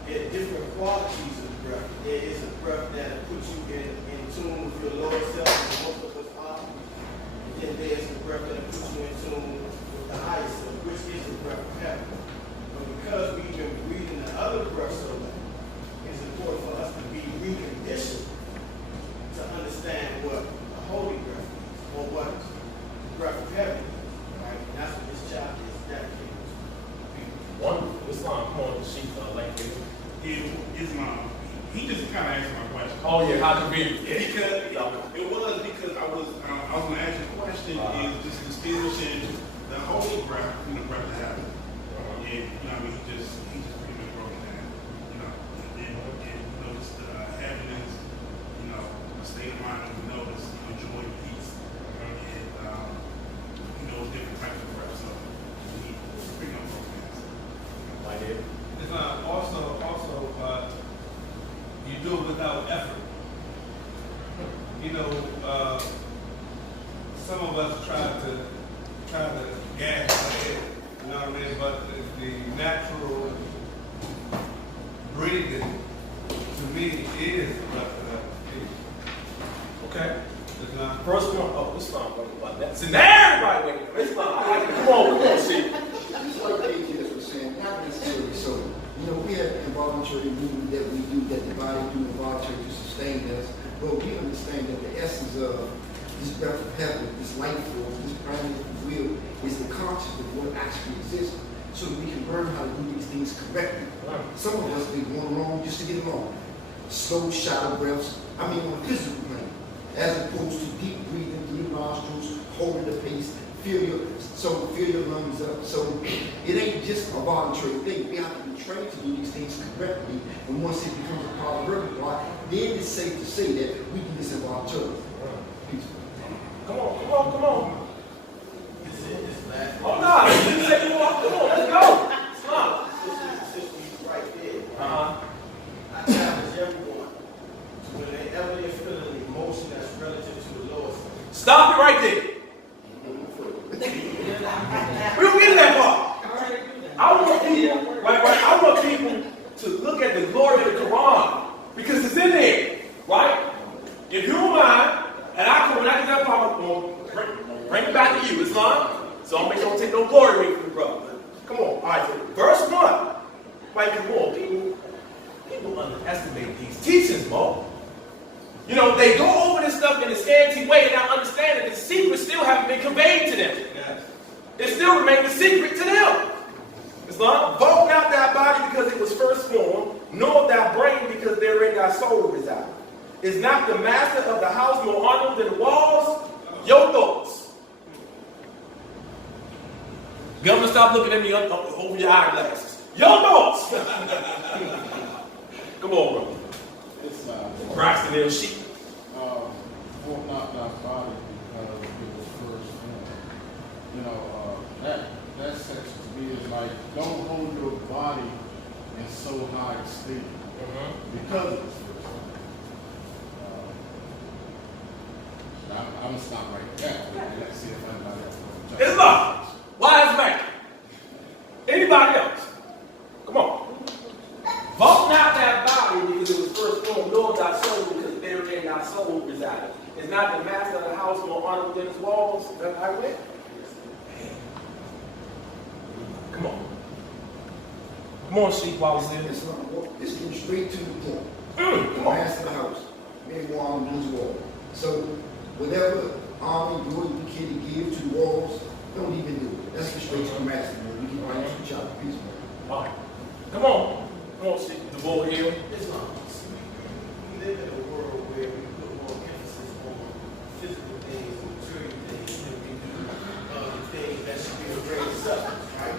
There are different qualities of breath. There is a breath that puts you in tune with your lower self, and most of us are. And then there's the breath that puts you in tune with the higher self, which is the breath of heaven. But because we've been breathing the other breath so long, it's important for us to be reconditioned to understand what the holy breath is, or what the breath of heaven is. Right? And that's what this chapter is dedicated to. Wonderful. Islam, come on, the sheep, like this. Islam, he just kind of answered my question. Oh, yeah, how to be. Because because I was going to ask you a question is just distinguishing the holy breath from the breath of heaven. And you know, I mean, he just pretty much broke it down. You know, and notice the happiness, you know, the state of mind. We notice joy, peace, and he knows different types of breath. So he pretty much broke it down. I did. It's also you do it without effort. You know, some of us try to gas ahead, you know what I mean? But the natural breathing to me is Okay. it's not. First one. Oh, Islam, brother, about that. See, now everybody waiting for Islam. Come on, see. Just like ATS was saying, not necessarily so. You know, we have involuntary movement that we do, that the body do involuntary to sustain us, but we understand that the essence of this breath of heaven, this life force, this primal will, is the conscious of what actually exists, so that we can learn how to do these things correctly. Some of us been going wrong just to get along. Slow, shallow breaths, on a physical plane, as opposed to deep breathing through the nostrils, holding the pace, fill your lungs up. So it ain't just a voluntary thing. We have to be trained to do these things correctly. And once it becomes a part of our repertoire, then it's safe to say that we do this involuntarily. Come on. This is this last Oh, no. You didn't say you want. Come on, let's go. Islam. This is right there. Uh-huh. I challenge everyone to whenever they're feeling an emotion that's relative to the Lord. Stop it right there. We don't get to that part. I want people, I want people to look at understand the glory of the Quran because it's in there, right? If you don't mind, and when I get that part, I'm going to bring it back to you, Islam. So I'll make sure I don't take no glory away from you, brother. Come on. All right, so verse 1. Right, come on. People underestimate these teachings, Mo. You know, they go over this stuff in a scanty way and not understand that the secrets still haven't been conveyed to them. Yes. It still remains a secret to them. Islam, vote not thy body because it was first formed, nor thy brain because therein thy soul resides. Is not the master of the house more honorable than the walls? Your thoughts. Governor, stop looking at me over your eyeglasses. Your thoughts. Come on, bro. It's Braxton L. Sheep. form not thy body because it was first formed. You know, that section to me is like, don't hold your body in so high esteem because it was first formed. I'm gonna stop right there. Let's see if anybody else wants to jump in. Islam. Wise man. Anybody else? Come on. Vote not that body because it was first formed, nor thy soul because therein thy soul resided. Is not the master of the house more honorable than his walls? Is that how it went? Come on. Come on, sheep, while we're still. It's getting straight to the point. The Come on. master of the house, many more on these walls. So whatever army glory you can give to the walls, don't even do it. Let's get straight to the master. We can find two chapter piece. All right. Come on. Come on, sheep. The bull here. Islam. We live in a world where we put more emphasis on physical things and material things than we do the things that should be a great substance, right?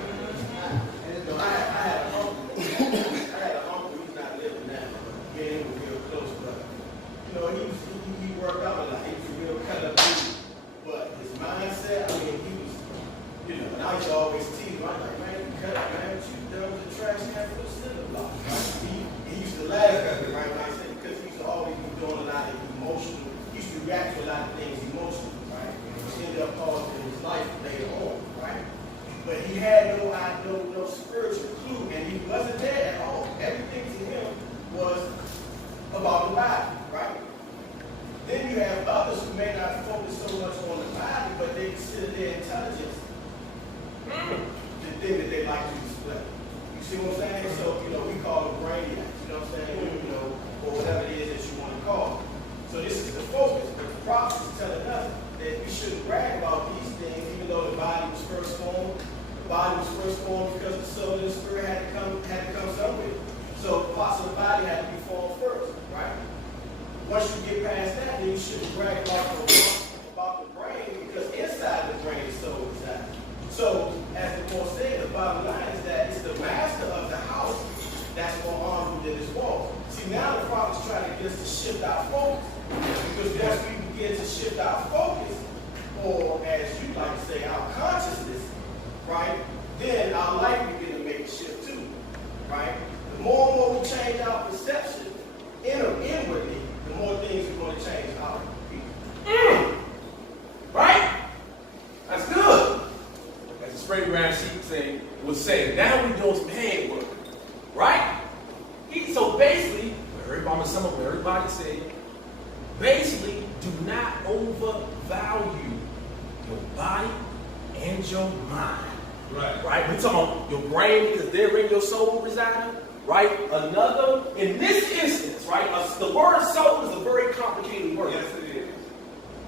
And you know, I had an uncle. He's not living now, but me and him were real close, but you know, he worked out a lot. He was a real cut up dude, but his mindset, I mean, he was, you know, and I used to always tease him. I'm like, man, you cut up, man, what you done with the trash can full of cinder blocks, right? He used to laugh at me, right? When I said, because he used to always be doing a lot of emotional, he used to react to a lot of things emotionally, right? Which ended up causing his life later on, right? But he had no spiritual clue, and he wasn't there at all. Everything to him was about the body, right? Then you have others who may not focus so much on the body, but they consider their intelligence the thing that they like to display. You see what I'm saying? So, you know, we call them brainiacs, you know what I'm saying? You know, or whatever it is that you want to call it. So this is the focus, but the prophet is telling us that we shouldn't brag about these things, even though the body was first formed. The body was first formed because the soul and the spirit had to come somewhere. So parts of the body had to be formed first, right? Once you get past that, then you shouldn't brag about the brain, because inside the brain is soul inside. So, as the Lord said, the bottom line is that it's the master of the house that's more honorable than his walls. See, now the prophet's trying to get us to shift our focus. Because once we begin to shift our focus, or as you like to say, our consciousness, right, then our life begin to make a shift too, right? The more and more we change our perception inwardly, the more things are going to change outwardly. Right? That's good. As the spring ground sheep was saying, now we're doing some handwork. Right? So basically, I'm some of what everybody said, basically, do not overvalue your body and your mind. Right? We're talking about your brain because therein your soul residing. Right? In this instance, right, the word soul is a very complicated word. Yes, it is.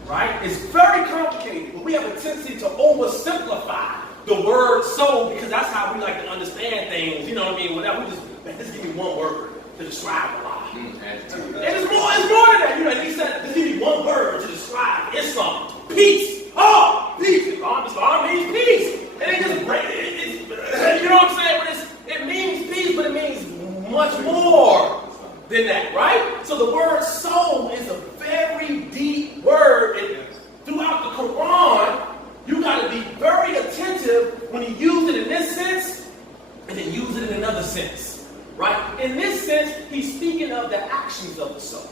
Right? It's very complicated, but we have a tendency to oversimplify the word soul because that's how we like to understand things. You know what I mean? Whatever. Just give me one word to describe a lot. And it's more than that. You know, he said, just give me one word to describe Islam. Peace. Oh, peace. Islam means peace. And it just you know what I'm saying? But it means peace, but it means much more than that, right? So the word soul is a very deep word, and throughout the Quran, you got to be very attentive when you use it in this sense, and then use it in another sense, right? In this sense, he's speaking of the actions of the soul,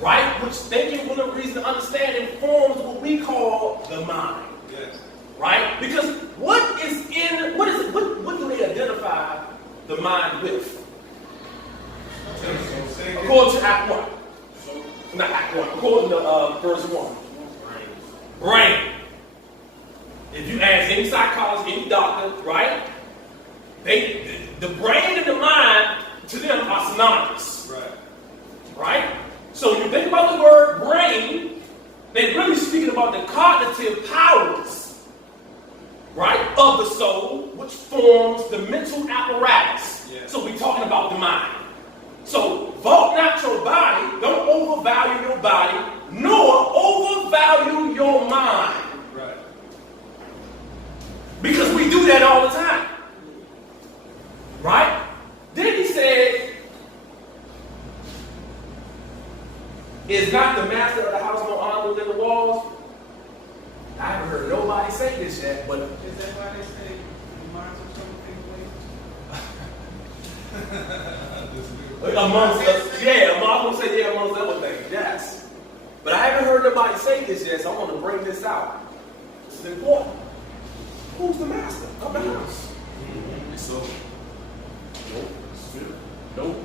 right? Which thinking, for no reason to understand, informs what we call the mind, right? Because what do they identify the mind with? to Act 1. Not Act 1, according to verse 1. Brain. If you ask any psychologist, any doctor, right? The brain and the mind, to them, are synonymous. Right? So when you think about the word brain, they're really speaking about the cognitive powers, right, of the soul, which forms the mental apparatus. Yeah. So we're talking about the mind. So vault not your body, don't overvalue your body, nor overvalue your mind. Right. Because we do that all the time. Right? Then he said, is not the master of the house more honorable than the walls? I haven't heard nobody say this yet, but Is that why they say the minds of some people? amongst us, yeah, I'm going to say yeah amongst other things, yes. But I haven't heard nobody say this yet, so I want to bring this out. This is important. Who's the master of the house? So, Nope.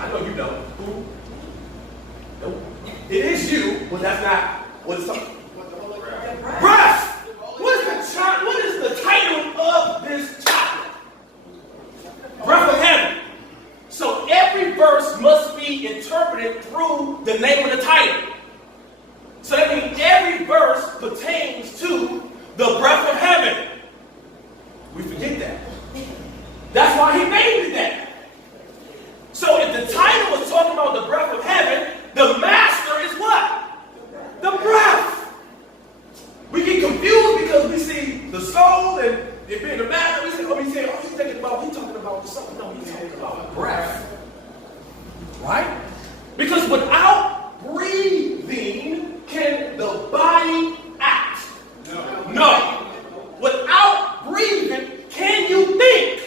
I know you know. Who? Nope. It is you, but that's not what it's talking about. Breath! What is the title of this chapter? Breath of heaven. So every verse must be interpreted through the name of the title. So that means every verse pertains to the breath of heaven. We forget that. That's why he named it that. So if the title was talking about the breath of heaven, the master is what? The breath. We get confused because we see the soul and it being the master. We say, oh, he's talking about something. No, he's talking about breath. Right? Because without breathing, can the body act? No. Without breathing, can you think?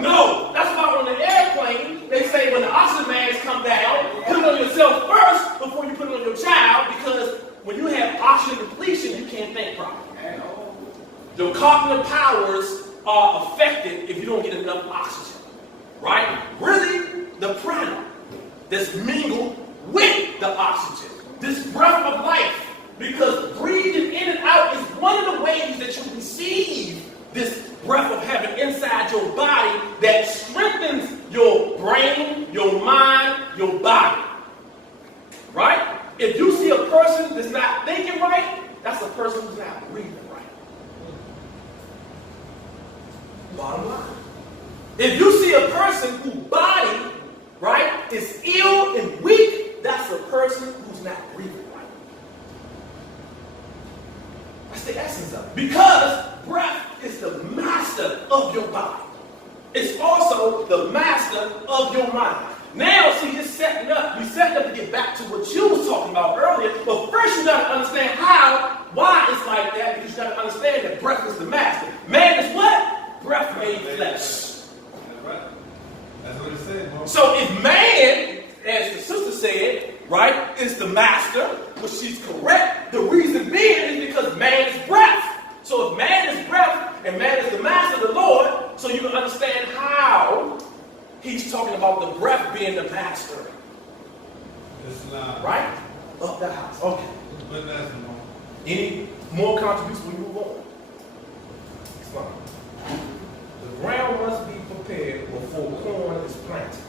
No. That's why on the airplane, they say when the oxygen masks come down, put it on yourself first before you put it on your child, because when you have oxygen depletion, you can't think properly. Your cognitive powers are affected if you don't get enough oxygen. Right? Really, the prana that's mingled with the oxygen. This breath of life. Because breathing in and out is one of the ways that you receive this breath of heaven inside your body that strengthens your brain, your mind, your body. Right? If you see a person that's not thinking right, that's a person who's not breathing right. Bottom line. If you see a person whose body, right, is ill and weak, that's a person who's not breathing right. That's the essence of it. Because breath is the master of your body. It's also the master of your mind. Now, see, it's setting up. We setting up to get back to what you was talking about earlier. But first, you got to understand why it's like that. Because you got to understand that breath is the master. Man is what? Breath made flesh. That's right. That's what it said, bro. So if man, as the sister said, right, is the master, which she's correct, the reason being is because man is breath. So if man is breath and man is the master, the Lord, so you can understand how he's talking about the breath being the master. Right? Of the house. Okay. But that's more. Any more contributions? We move on. It's fine. The ground must be prepared before corn is planted.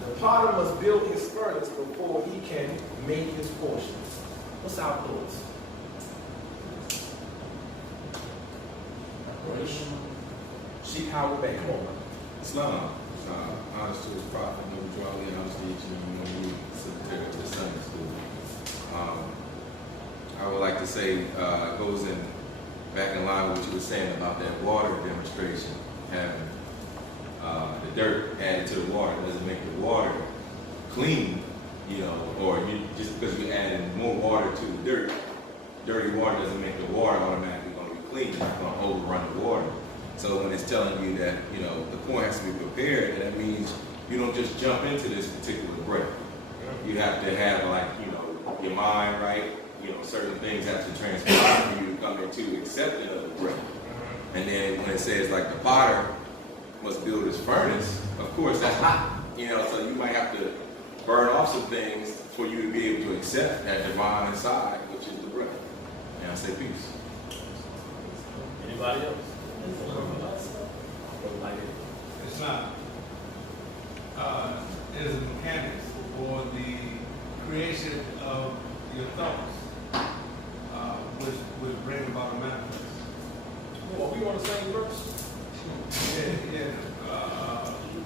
The potter must build his furnace before he can make his portions. What's our thoughts? Sheep Howard back home. Islam. Honest to his prophet, no majority, honest to each and you secretary of the Sunday school. I would like to say it goes in back in line with what you were saying about that water demonstration, having the dirt added to the water doesn't make the water clean, or just because you're adding more water to the dirt, dirty water doesn't make the water automatically going to be clean. It's going to overrun the water. So when it's telling you that, the corn has to be prepared, that means you don't just jump into this particular breath. You have to have your mind right. Certain things have to transpire for you to come into accepting of the breath. And then when it says like the potter must build his furnace, of course that's hot. So you might have to burn off some things for you to be able to accept that divine inside, which is the breath. And I say peace. Anybody else? It's not. It is a mechanics or the creation of your thoughts, which bring about a manifest. Well, we on the same verse? Yeah.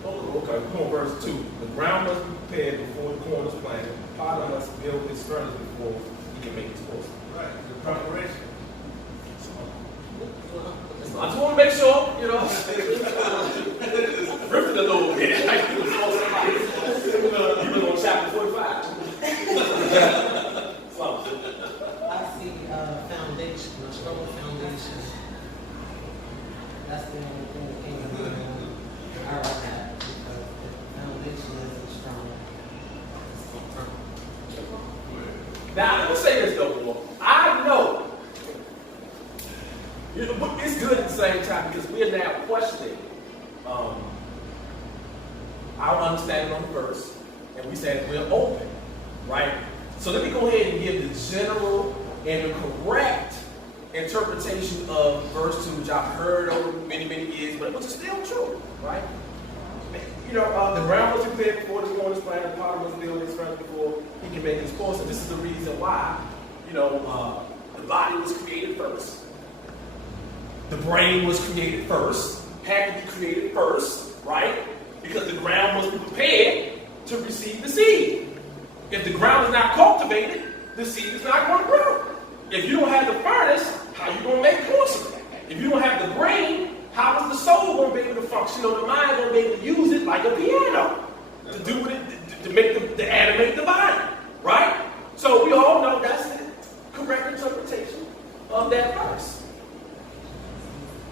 Okay, come on, verse 2. The ground must be prepared before the corn is planted. The potter must build his furnace before he can make his course. Right, the preparation. I just want to make sure, you know, ripping a little bit. You was on chapter 45. I see foundation, a strong foundation. That's the only thing that came to mind. I like that because the foundation isn't strong. Now, let me say this though, boy. I know, you know, but it's good at the same time because we are now questioning our understanding on the verse, and we said we're open, right? So let me go ahead and give the general and the correct interpretation of verse 2, which I've heard over many, many years, but which is still true, right? You know, the ground was prepared before the corn is planted, the potter must build his furnace before he can make his course. And this is the reason why, you know, the body was created first. The brain was created first, had to be created first, right? Because the ground must be prepared to receive the seed. If the ground is not cultivated, the seed is not going to grow. If you don't have the furnace, how are you going to make porcelain? If you don't have the brain, how is the soul going to be able to function, or the mind going to be able to use it like a piano to do what it, to make to animate the body, right? So we all know that's the correct interpretation of that verse.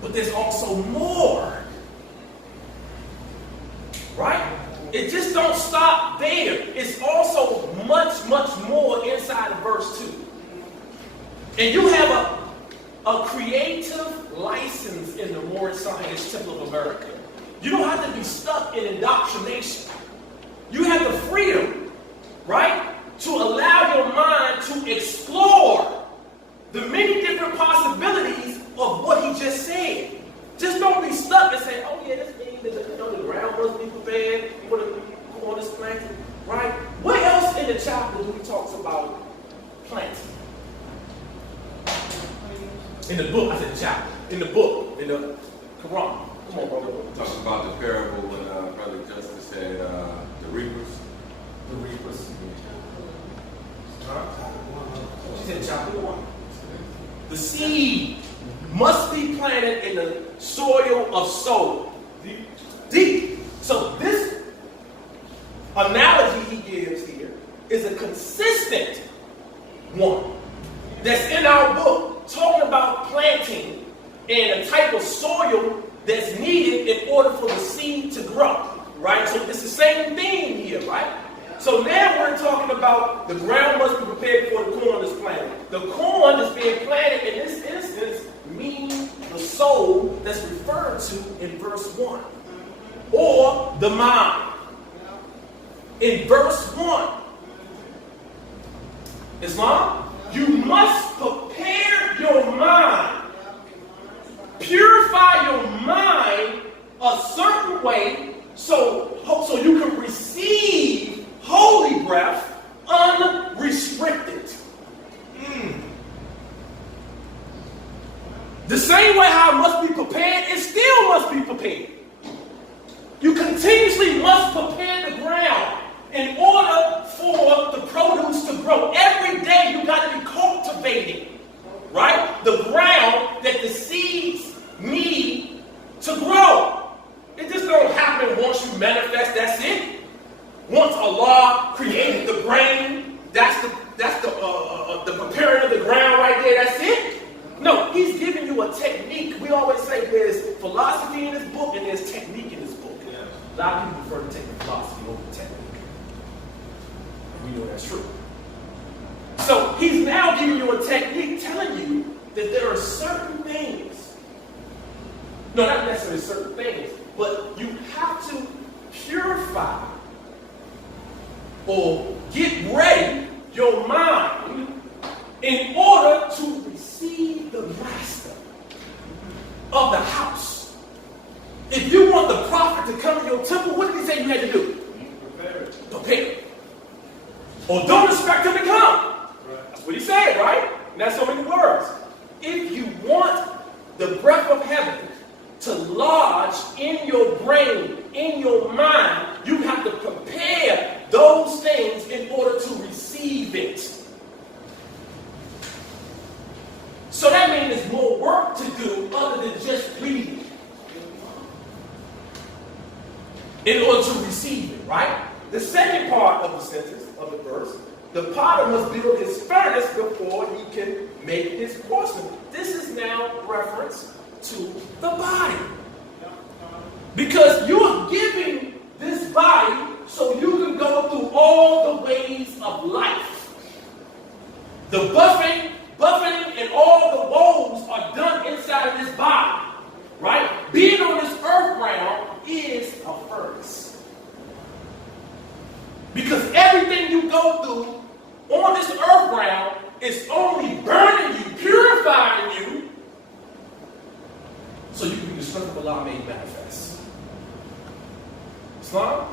But there's also more, right? It just don't stop there. It's also much, much more inside of verse 2. And you have a creative license in the Morris Science Temple of America. You don't have to be stuck in indoctrination. You have the freedom, right, to allow your mind to explore the many different possibilities of what he just said. Just don't be stuck and say, oh yeah, this means that the ground must be prepared for the corn is planted, right? What else in the chapter do he talks about planting? In the book, I said chapter. In the book, in the Quran. Come on, brother. Talk about the parable when Brother Justice said the reapers. The reapers. She said chapter 1. The seed must be planted in the soil of soul. Deep. So this analogy he gives here is a consistent one that's in our book, talking about planting and a type of soil that's needed in order for the seed to grow, right? So it's the same theme here, right? So now we're talking about the ground must be prepared before the corn is planted. The corn is being planted in this instance means the soul that's referred to in verse 1, or the mind. In verse 1, Islam, you must prepare your mind, purify your mind a certain way so you can receive holy breath unrestricted. The same way how it must be prepared, it still must be prepared. You continuously must prepare the ground in order for the produce to grow. Every day you got to be cultivating, right? The ground that the seeds need to grow. It just don't happen once you manifest, that's it. Once Allah created the brain, that's the preparing of the ground right there, that's it. No, he's giving you a technique. We always say there's philosophy in this book and there's technique in this book. A lot of people prefer to take the philosophy over the technique. And we know that's true. So he's now giving you a technique telling you that there are certain things, no, not necessarily certain things, but you have to purify or get ready your mind in order to receive the master of the house. If you want the prophet to come to your temple, what did he say you had to do? Prepare. Or don't expect him to come. That's what he said, right? And that's so many words. If you want the breath of heaven to lodge in your brain, in your mind, you have to prepare those things in order to receive it. So that means there's more work to do other than just reading in order to receive it, right? The second part of the sentence, of the verse, the potter must build his furnace before he can make his porcelain. This is now reference to the body. Because you're giving this body so you can go through all the ways of life. The buffeting and all the woes are done inside of this body. Right? Being on this earth realm is a furnace. Because everything you go through on this earth realm is only burning you, purifying you, so you can be the strength of Allah made manifest. Islam?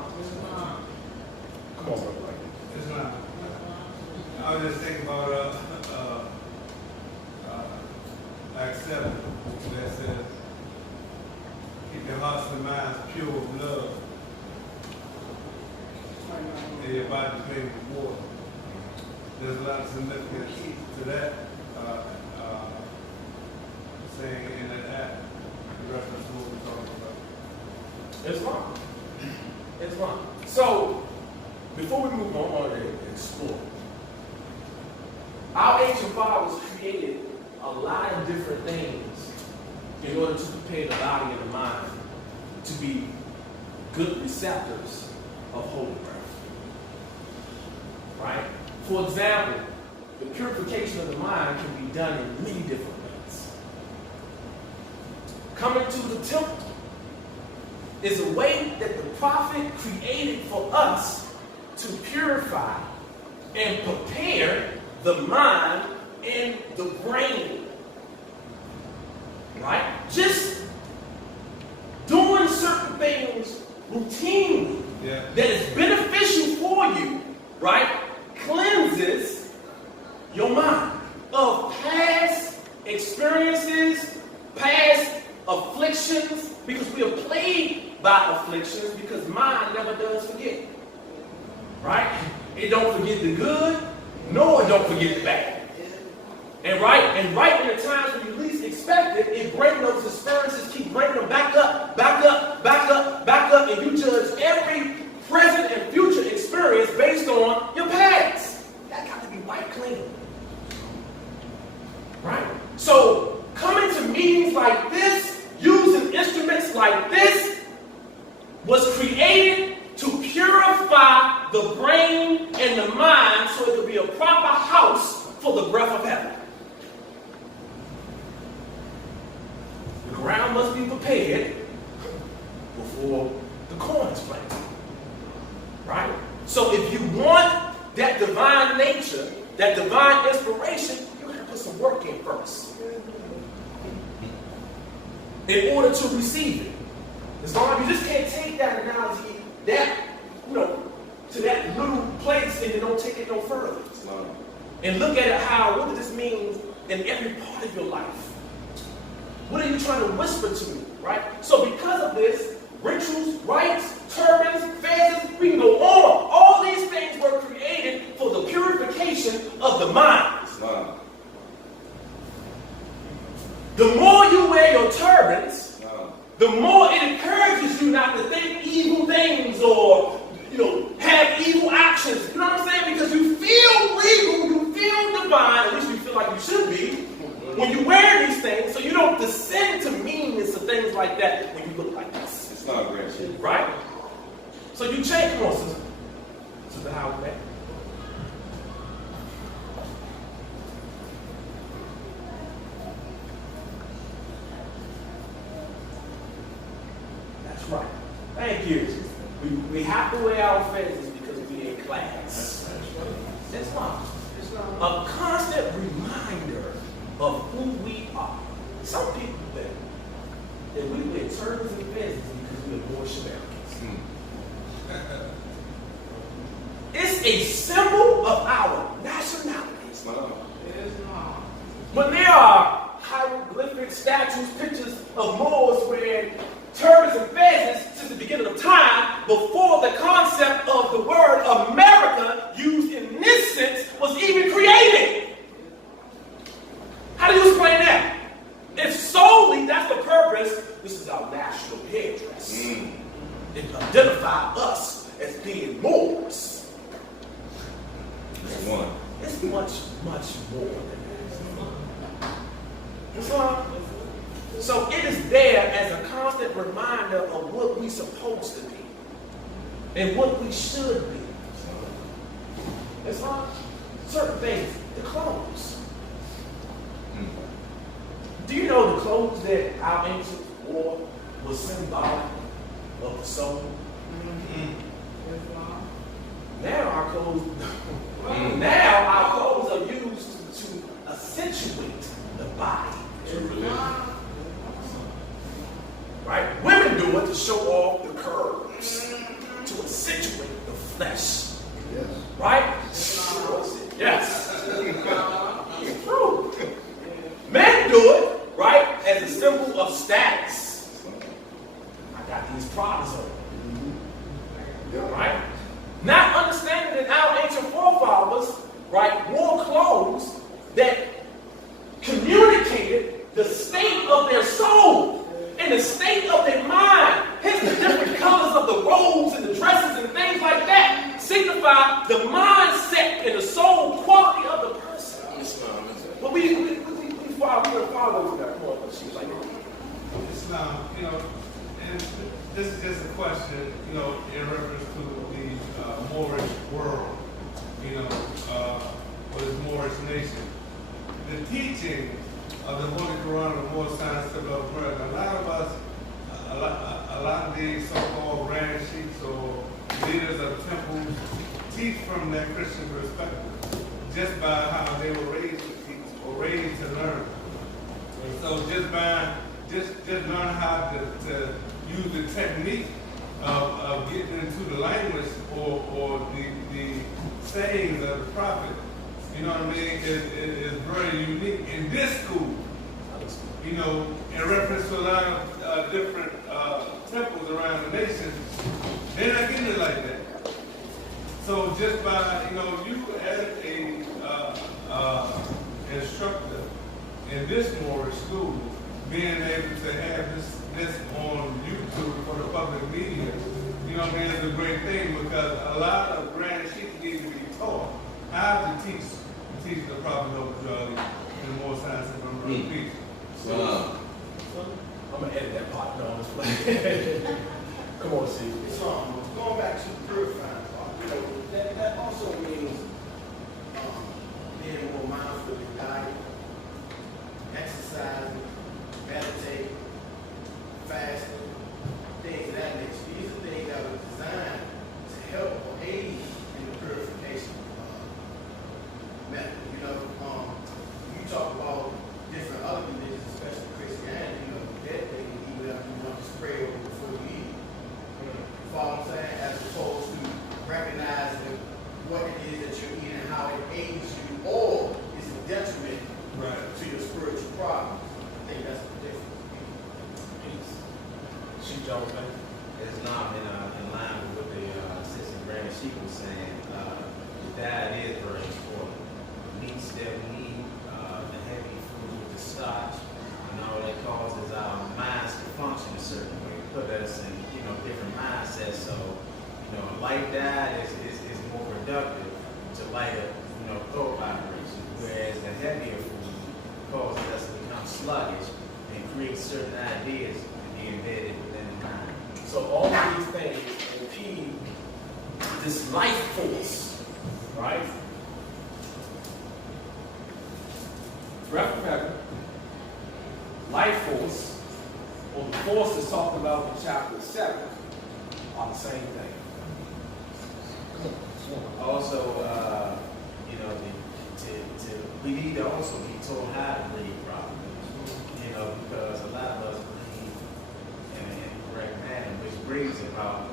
Come on, brother. Islam. I was just thinking about Acts 7 that says, keep your hearts and minds pure of love. And your body made with water. There's a lot of significance to that saying in that act, the reference to what we're talking about. Islam. So, before we move on and explore, our ancient fathers created a lot of different things in order to prepare the body and the mind to be good receptors of holy breath. Right? For example, the purification of the mind can be done in many different ways. Coming to the temple is a way that the prophet created for us to purify and prepare the mind and the brain. Right? Just doing certain things routinely that is beneficial for you, right, cleanses your mind of past experiences, past afflictions, because we are plagued by afflictions because mind never does forget. Right? It don't forget the good, nor it don't forget the bad. And right in the times when you least expect it, it brings those experiences, keep bringing them back up, and you judge every present and future experience based on your past. That got to be wiped clean. Right? So, coming to meetings like this, using instruments like this, was created to purify the brain and the mind so it could be a proper house for the breath of heaven. The ground must be prepared before the corn is planted. Right? So if you want that divine nature, that divine inspiration, you got to put some work in first in order to receive it. As long as you just can't take that analogy, to that little place and you don't take it no further. And look at it what does this mean in every part of your life? What are you trying to whisper to me, right? So because of this, rituals, rites, turbans, fezes, we can go on. All these things were created for the purification of the mind. The more you wear your turbans, the more it encourages you not to think evil things or, have evil actions. You know what I'm saying? Because you feel regal, you feel divine, at least you feel like you should be, when you wear these things, so you don't descend to meanness and things like that when you look like this. It's not great shit. Right? So you change. Come on, sister. Sister Howard back. That's right. Thank you. We have to wear our fezes because we class. Islam. Islam. A constant reminder of who we are. Some people think that we wear turbans and fezes because we are Moorish Americans. It's a symbol of our nationality. When there are hieroglyphic statues, pictures of Moors wearing turbans and fezes since the beginning of time, before the concept of the word America used in this sense was even created. How do you explain that? If solely that's the purpose, this is our national headdress. It identifies us as being Moors. It's one. It's much, much more than that. Islam. So it is there as a constant reminder of what we're supposed to be and what we should be. Islam. Certain things, the clothes. Do you know the clothes that our ancients wore was symbolic of the soul? Now our clothes, now our clothes are used to accentuate the body. Right? Women do it to show off the curves, to accentuate the flesh. Yes. Right? Yes. It's true. Men do it, right, as a symbol of status. I got these problems on. Right? Not understanding that our ancient forefathers, right, wore clothes that communicated the state of their soul and the state of their mind. Hence the different colors of the robes and the dresses and things like that signify the mindset and the soul quality of the person. But we follow that more, but she's like, Islam, and this is just a question, in reference to the Moorish world, or this Moorish nation. The teaching of the Holy Quran and more science developed world. A lot of us, a lot of these so-called grand sheikhs or leaders of temples teach from their Christian perspective, just by how they were raised to teach or raised to learn. And so just learn how to use the technique of getting into the language or the sayings of the prophet, is very unique in this school. In reference to a lot of different temples around the nation, they're not getting it like that. So just by, you as a instructor in this Moorish school, being able to have this on YouTube for the public media, is a great thing, because a lot of grand sheikhs need to be taught how to teach the Prophet of in more science and peace. I'm going to edit that part. No, I'm just playing. Come on, see. Going back to the purifying part, that also means being more mindful of your diet, exercising, meditating, fasting, things of that nature. These are things that were designed to help or aid in the purification method. You talk about different other religions, especially Christianity, that they even if you want to spray over before you eat. You follow what I'm saying? As opposed to recognizing what it is that you're eating and how it aids you or is a detriment to your spiritual problems. I think that's the difference. She Jones, man. It's not in line with what the Assistant Grand Chief was saying. The diet is very important. The meats that we eat, the heavy food, the starch, and all that causes our minds to function a certain way, put us in different mindsets. So a light diet is more productive to lighter thought vibrations, whereas the heavier food causes us to become sluggish and create certain ideas to be embedded within the mind. So all of these things impede this life force, right? Breath of heaven, life force, or the forces talked about in chapter 7 are the same thing. Come on. Also, you know, we need to also be told how to breathe properly. You know, because a lot of us breathe in an incorrect manner, which brings about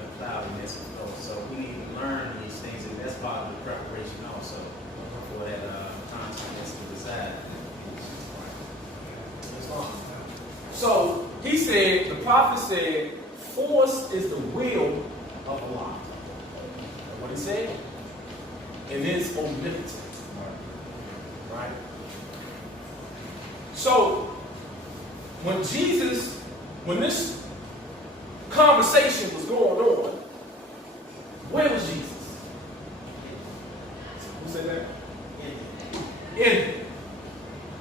the cloudiness of thought. So we need to learn these things, and that's part of the preparation also for that consciousness to reside. So he said, the prophet said, force is the will of Allah. That's what he said. It is omnipotent. Right? So, when this conversation was going on, where was Jesus? Who said that? In.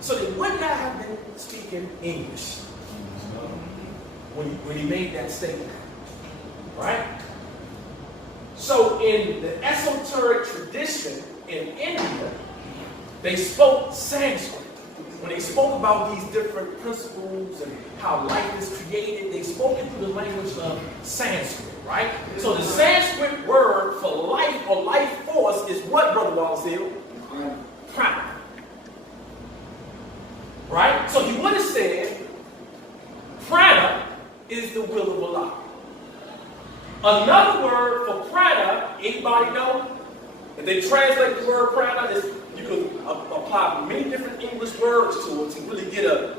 So they would not have been speaking English when he made that statement. Right? So in the esoteric tradition in India, they spoke Sanskrit. When they spoke about these different principles and how life is created, they spoke it through the language of Sanskrit, right? So the Sanskrit word for life or life force is what, Brother Wallace? Prana. Right? So he would have said, prana is the will of Allah. Another word for prana, anybody know? If they translate the word prana, you can apply many different English words to it to really get a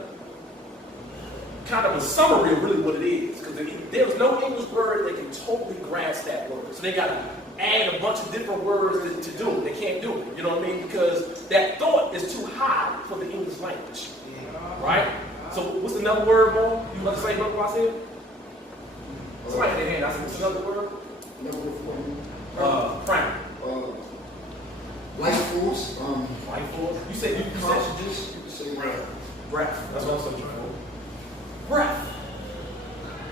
kind of a summary of really what it is. Because there's no English word that can totally grasp that word. So they got to add a bunch of different words to do it. They can't do it. You know what I mean? Because that thought is too high for the English language. Right? So what's another word, Mo? You want to say what I said? Somebody had their hand. I said, what's another word? Prana. Life force. Life force. You said you could say breath. That's what I'm searching for. Breath.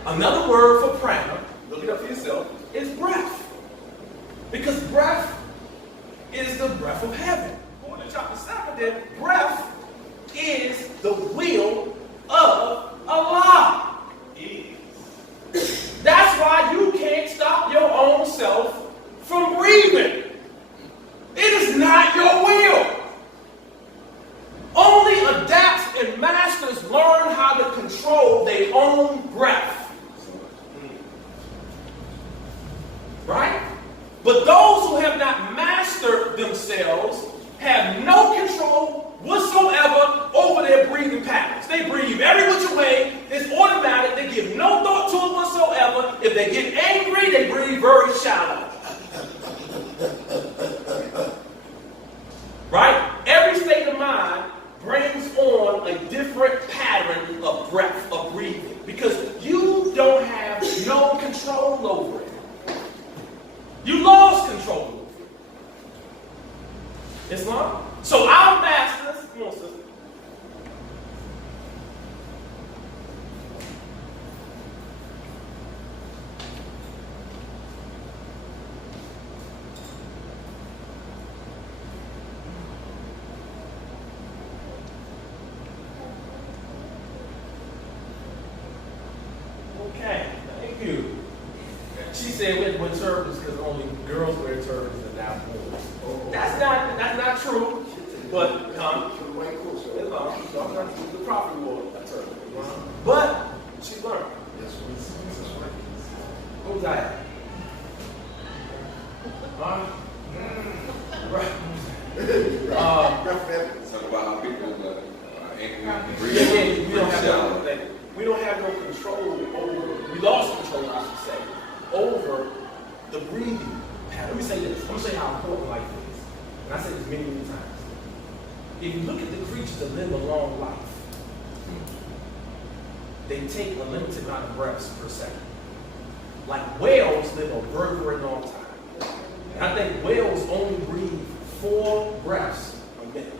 Another word for prana, look it up for yourself, is breath. Because breath is the breath of heaven. Going to chapter 7, then breath is the will of Allah. That's why you can't stop your own self from breathing. It is not your will. Only adapts and masters learn how to control their own breath. Right? But those who have not mastered themselves have no control whatsoever over their breathing patterns. They breathe every which way. It's automatic. They give no thought to it whatsoever. If they get angry, they breathe very shallow. Right? Every state of mind brings on a different pattern of breath, of breathing. Because you don't have no control over it. You lost control over it. Islam? So our masters, come on, sister. Okay, thank you. She said we wear turbans because only girls wear turbans and not boys. That's not true. But the prophet wore a turban. But she learned. What was that? Right. Talk about how people we don't have no control over. We lost control, I should say, over the breathing pattern. Let me say this. Let me say how important life is. And I say this many, many times. If you look at the creatures that live a long life, they take a limited amount of breaths per second. Like whales live a very, very long time. And I think whales only breathe 4 breaths a minute.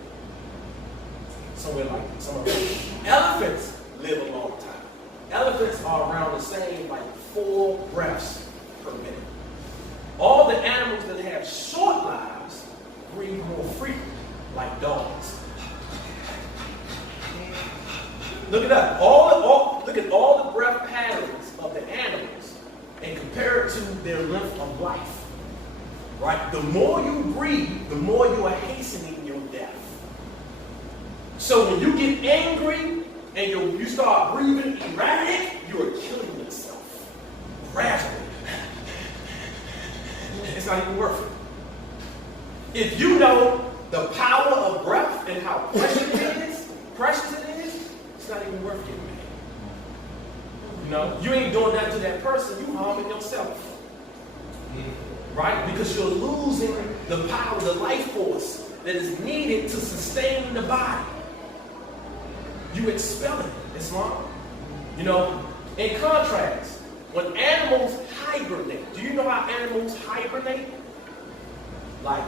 Somewhere like that. Elephants live a long time. Elephants are around the same, like 4 breaths per minute. All the animals that have short lives breathe more frequently, like dogs. Look it up. Look at all the breath patterns of the animals and compare it to their length of life. right? The more you breathe, the more you are hastening your death. So when you get angry and you start breathing erratic, you are killing yourself gradually. It's not even worth it. If you know the power of breath and how precious it is, it's not even worth getting mad. You know, you ain't doing that to that person, you harming yourself. Right? Because you're losing the power, the life force that is needed to sustain the body. You expel it. It's wrong. You know, in contrast, when animals hibernate, do you know how animals hibernate? Like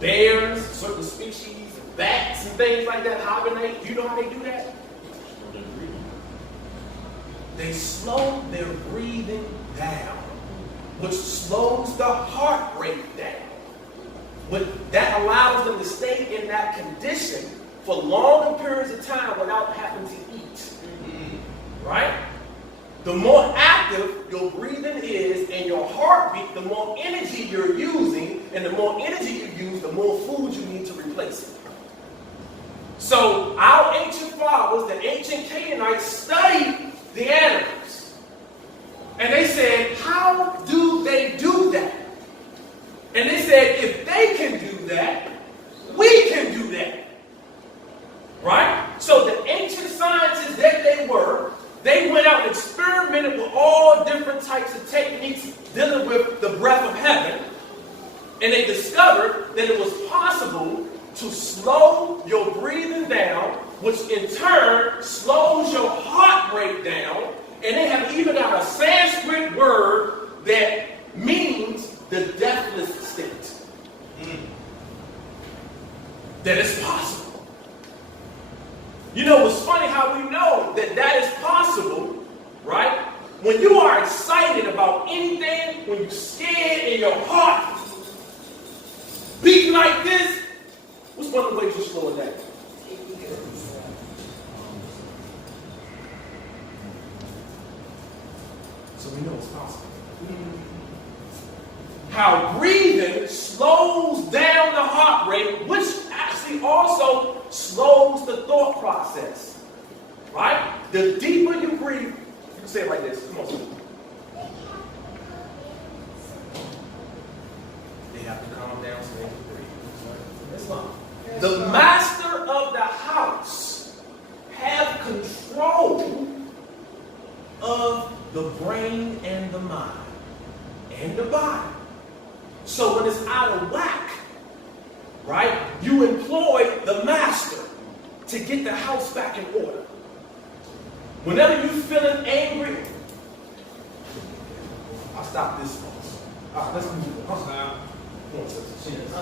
bears, certain species, bats and things like that hibernate. Do you know how they do that? They slow their breathing down, which slows the heart rate down. But that allows them to stay in that condition for longer periods of time without having to eat. Right? The more active your breathing is and your heartbeat, the more energy you're using, and the more energy you use, the more food you need to replace it. So our ancient fathers, the ancient Canaanites, studied the animals. And they said, how do they do that? And they said, if they can do that, we can do that. Right? So the ancient scientists that they were, they went out and experimented with all different types of techniques dealing with the breath of heaven. And they discovered that it was possible to slow your breathing down, which in turn slows your heart rate down. And they have even got a Sanskrit word that means the deathless state. That it's possible. You know, it's funny how we know that that is possible, right? When you are excited about anything, when you're scared and your heart beating like this, what's one of the ways you slow it down? So we know it's possible. How breathing slows down the heart rate, which actually also slows the thought process. Right? The deeper you breathe, you can say it like this. Come on, Steve. They have to calm down so they can breathe. That's fine. The master of the house have control of the brain and the mind and the body. So when it's out of whack, right, you employ the master to get the house back in order. Whenever you're feeling angry, I'll stop this once. All right, let's move on. Go on, sister. Is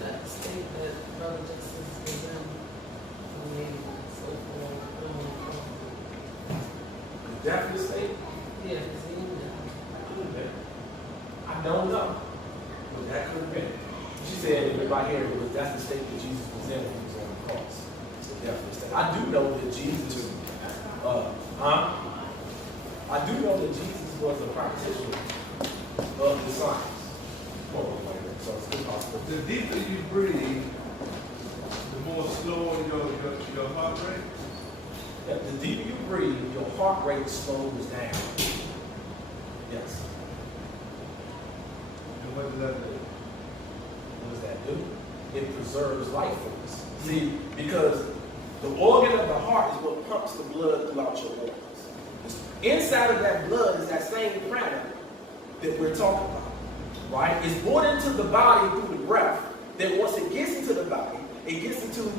that the state that Brother Justice was in when they so forth? The deathless state? Yeah, is he in there? Could have been. I don't know. But that could have been. She said that right here, that's the state that Jesus was in when he was on the cross. It's the deathless state. I do know that Jesus, I do know that Jesus was a practitioner of the science. So it's possible. The deeper you breathe, the more slower your heart rate. Yeah, the deeper you breathe, your heart rate slows down. Yes. And what does that do? What does that do? It preserves life force. See, because the organ of the heart is what pumps the blood throughout your organs. Inside of that blood is that same prana that we're talking about. Right? It's brought into the body through the breath. Then once it gets into the body, it gets into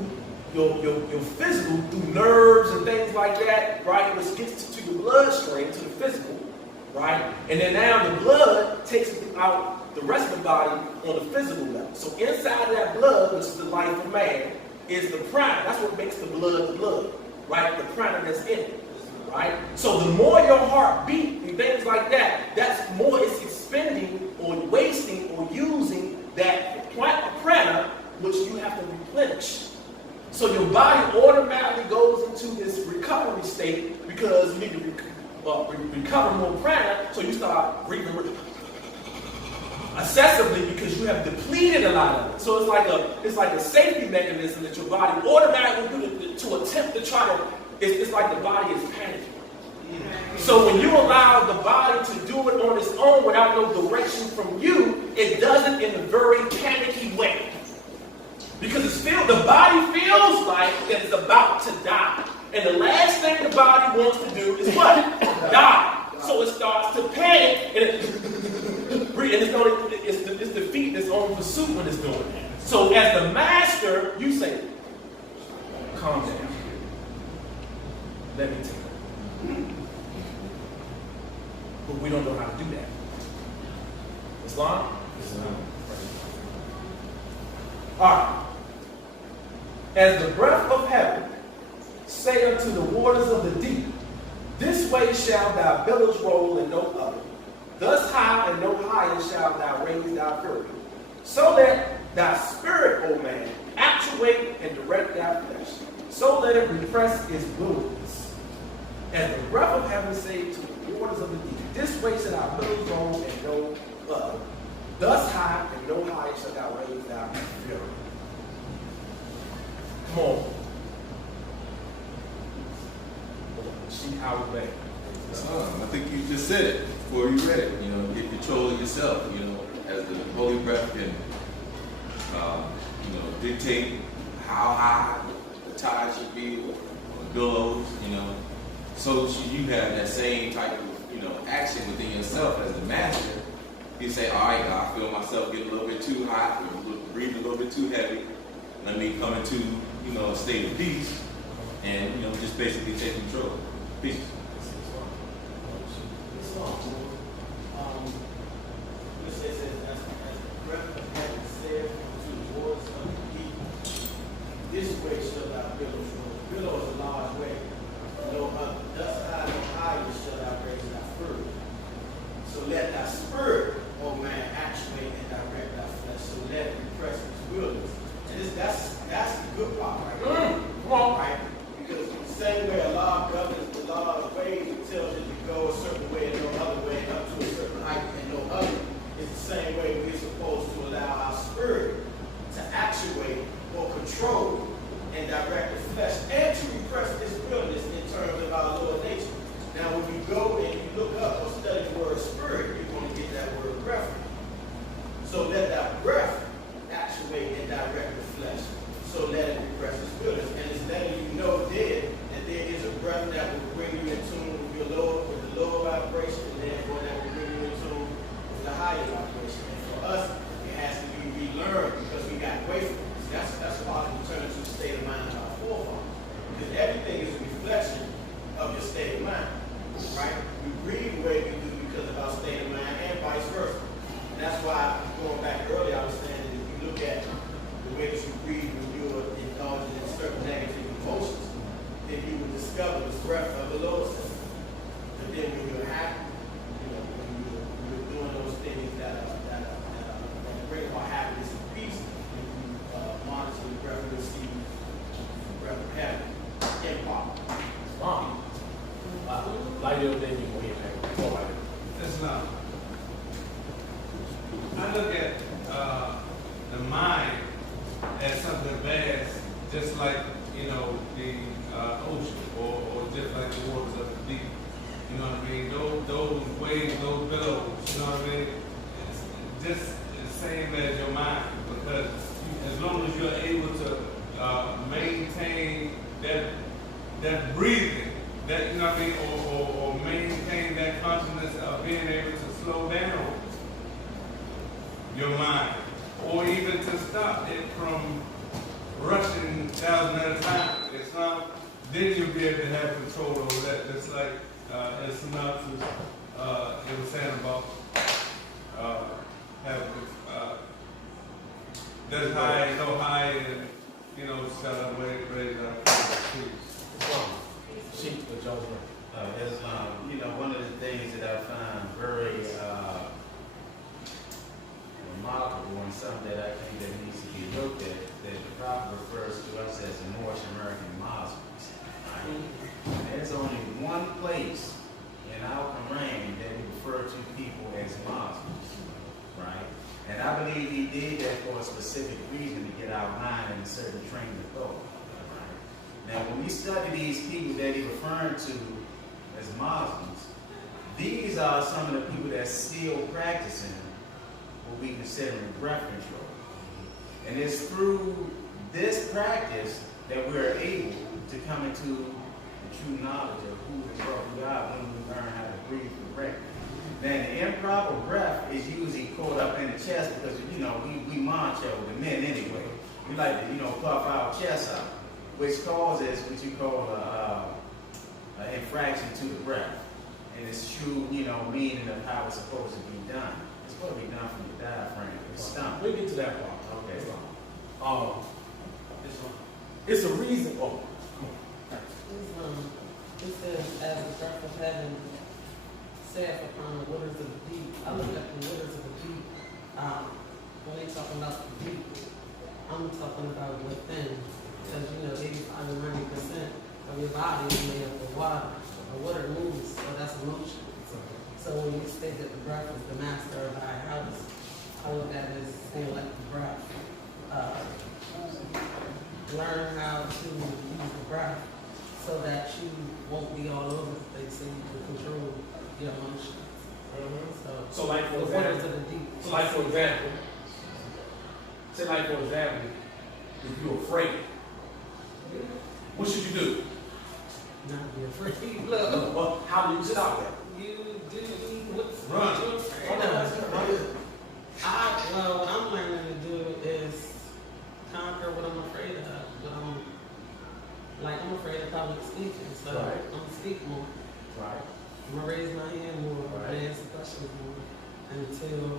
your physical through nerves and things like that, right? Which gets to your bloodstream, to the physical, right? And then now the blood takes out the rest of the body on the physical level. So inside of that blood, which is the life of man, is the prana. That's what makes the blood, right? The prana that's in it, right? So the more your heart beat and things like that, that's more it's expending or wasting or using that prana, which you have to replenish. So your body automatically goes into this recovery state because you need to recover more prana, so you start breathing. excessively because you have depleted a lot of it. So it's like a safety mechanism that your body automatically do to attempt to try to. It's like the body is panicking. So when you allow the body to do it on its own without no direction from you, it does it in a very panicky way. Because the body feels like that it's about to die. And the last thing the body wants to do is what? Die. So it starts to panic and it's defeating its own pursuit when it's doing that. So as the master, you say, calm down. Let me take it. But we don't know how to do that. Islam? Islam. Alright. As the breath of heaven say unto the waters of the deep, this way shall thy billows roll and no other. Thus high and no higher shall thou raise thy fury. So let thy spirit, O man, actuate and direct thy flesh. So let it repress its wilderness. As the breath of heaven say to the waters of the deep, this way shall thy billows roll and no other. Thus high and no higher shall thou raise thy fury. Come on. See how we read. I think you just said it before you read it. Get control of yourself. As the Holy Breath can, dictate how high the tide should be or the billows. So should you have that same type of, action within yourself as the master. You say, all right, I feel myself getting a little bit too hot, or breathing a little bit too heavy. Let me come into, a state of peace, and just basically take control. Peace. It says, as the breath of heaven said to the waters of the deep, this way shall thy billows roll. Billow is a large wave. No other. Thus high, no higher shall thou raise thy fury. So let thy spirit, O man, actuate and direct thy flesh. So let it repress its wilderness. And that's the good part right there. Right? Because the same way a law governs the law of waves, it tells you to go a certain way and no other way, up to a certain height and no other. It's the same way we're supposed to allow our spirit to actuate or control and direct the flesh and to repress its wilderness in terms of our lower nature. Now when you go and you look up or study the word spirit, you're going to get that word breath. So let that breath actuate and direct the flesh. So let it repress its wilderness. And it's letting you know then that there is a breath that will bring you in tune with your lower, with the lower vibration, and therefore that will bring you in tune with the higher vibration. And for us, it has to be relearned because we got away from it. That's why we turn to the state of mind of our forefathers. Because everything is a reflection of your state of mind. Right? We breathe the way we do because of our state of mind and vice versa. And that's why, going back earlier, I was saying that if you look at the way that you breathe when you're indulging in certain negative emotions, then you will discover the breath of the lower self. But then when you're happy, when you're doing those things that bring about happiness and peace, and you monitor the breath, you'll see the breath of heaven in power. Light your day, you go ahead. Islam. I look at the mind as something vast, just like the ocean, or just like the waters of the deep. You know what I mean? Those waves, those billows. You know what I mean? It's just the same as your mind, because as long as you're able to maintain that breathing. That, you know what I mean, or maintain that consciousness of being able to slow down your mind, or even to stop it from rushing 1,000 at a time. It's not, then you'll be able to have control over that. Just like as synopsis it was saying about having that's high, no high, and shall I raise our feet. One of the things that I find very remarkable and something that I think that needs to be looked at, that the Prophet refers to us as the North American Muslims. Right? There's only one place in our Quran that we refer to people as Muslims, right? believe he did that for a specific reason, to get our mind in a certain train of thought. Right? Now, when we study these people that he's referring to as Muslims, these are some of the people that's still practicing what we consider breath control. And it's through this practice that we're able to come into the true knowledge of who is God when we learn how to breathe correctly. Now, the improper breath is usually caught up in the chest because, we macho, the men anyway. We like to, puff our chest out, which causes what you call an infraction to the breath. And it's true, meaning of how it's supposed to be done. It's supposed to be done from the diaphragm, the stomach. We'll get to that part. Okay. It's a reason. Oh, It says, as the breath of heaven saith upon the waters of the deep. I look at the waters of the deep. When they talking about the deep, I'm talking about within. Because 85 to 90% of your body is made up of water. The water moves, so that's motion. So when you say that the breath is the master of our house, I look at it as saying like the breath. Learn how to use the breath so that you won't be all over the place and you can control your emotions. So like for the example, waters of the deep. say like for example, if you're afraid, what should you do? Not be afraid. Look, Well, how do you stop that? you do what's Run. what you're afraid of. What I'm learning to do is conquer what I'm afraid of. I'm afraid of public speaking, so Right. I'm gonna speak more. Right. I'm gonna raise my hand more, I'm gonna answer questions more until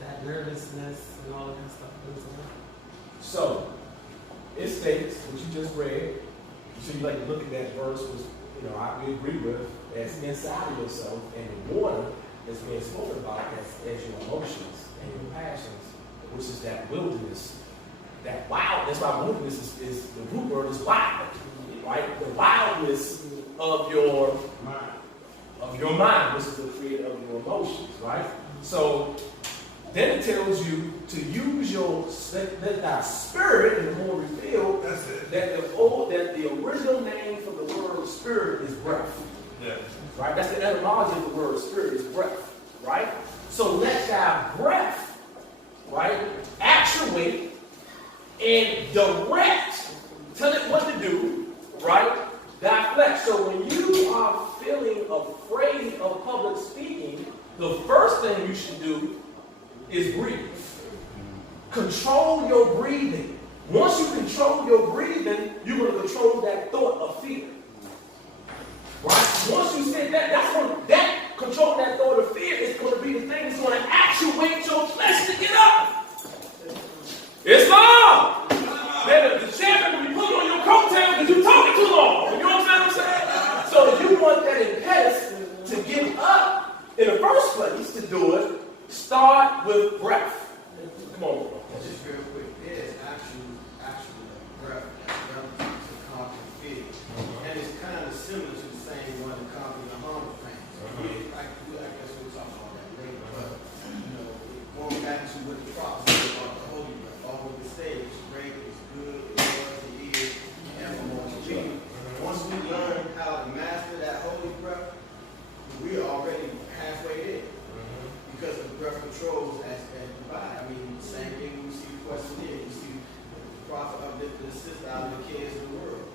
that nervousness and all of that stuff goes away. So, it states, what you just read, so you like to look at that verse, which, we agree with, as inside of yourself, and the water that's being spoken about as your emotions and your passions, which is that wilderness, that wild. That's why wilderness is the root word is wild, right? The wildness of your mind, which is the creator of your emotions, right? So then it tells you to use let thy spirit, and the more revealed, That's it. that the original name for the word spirit is breath. Yeah. Right? That's the etymology of the word spirit is breath. Right? So let thy breath, right, actuate and direct, tell it what to do, right? Thy flesh. So when you are feeling afraid of public speaking, the first thing you should do is breathe. Control your breathing. Once you control your breathing, you're going to control that thought of fear. Right? Once you say that control that thought of fear is going to be the thing that's going to actuate your flesh to get up. Islam! Then the champion will be pulling on your coattail because you're talking too long. You know what I'm saying? So if you want that impetus to get up in the first place to do it, start with breath. Come on, bro. Just real quick, there's actually a breath that's relative to conquer fear. And it's kind of similar to the same one to conquer the hunger pain. I guess we'll talk about that later. But, going back to what the prophet said about the holy breath, all of the say it's great, it's good, it was, it is, and evermore to be. Once we learn how to master that holy breath, we are already halfway there. Because the breath controls as the body. I mean, same thing we see the question here. You see the prophet uplifted the sister out of the cares of the world.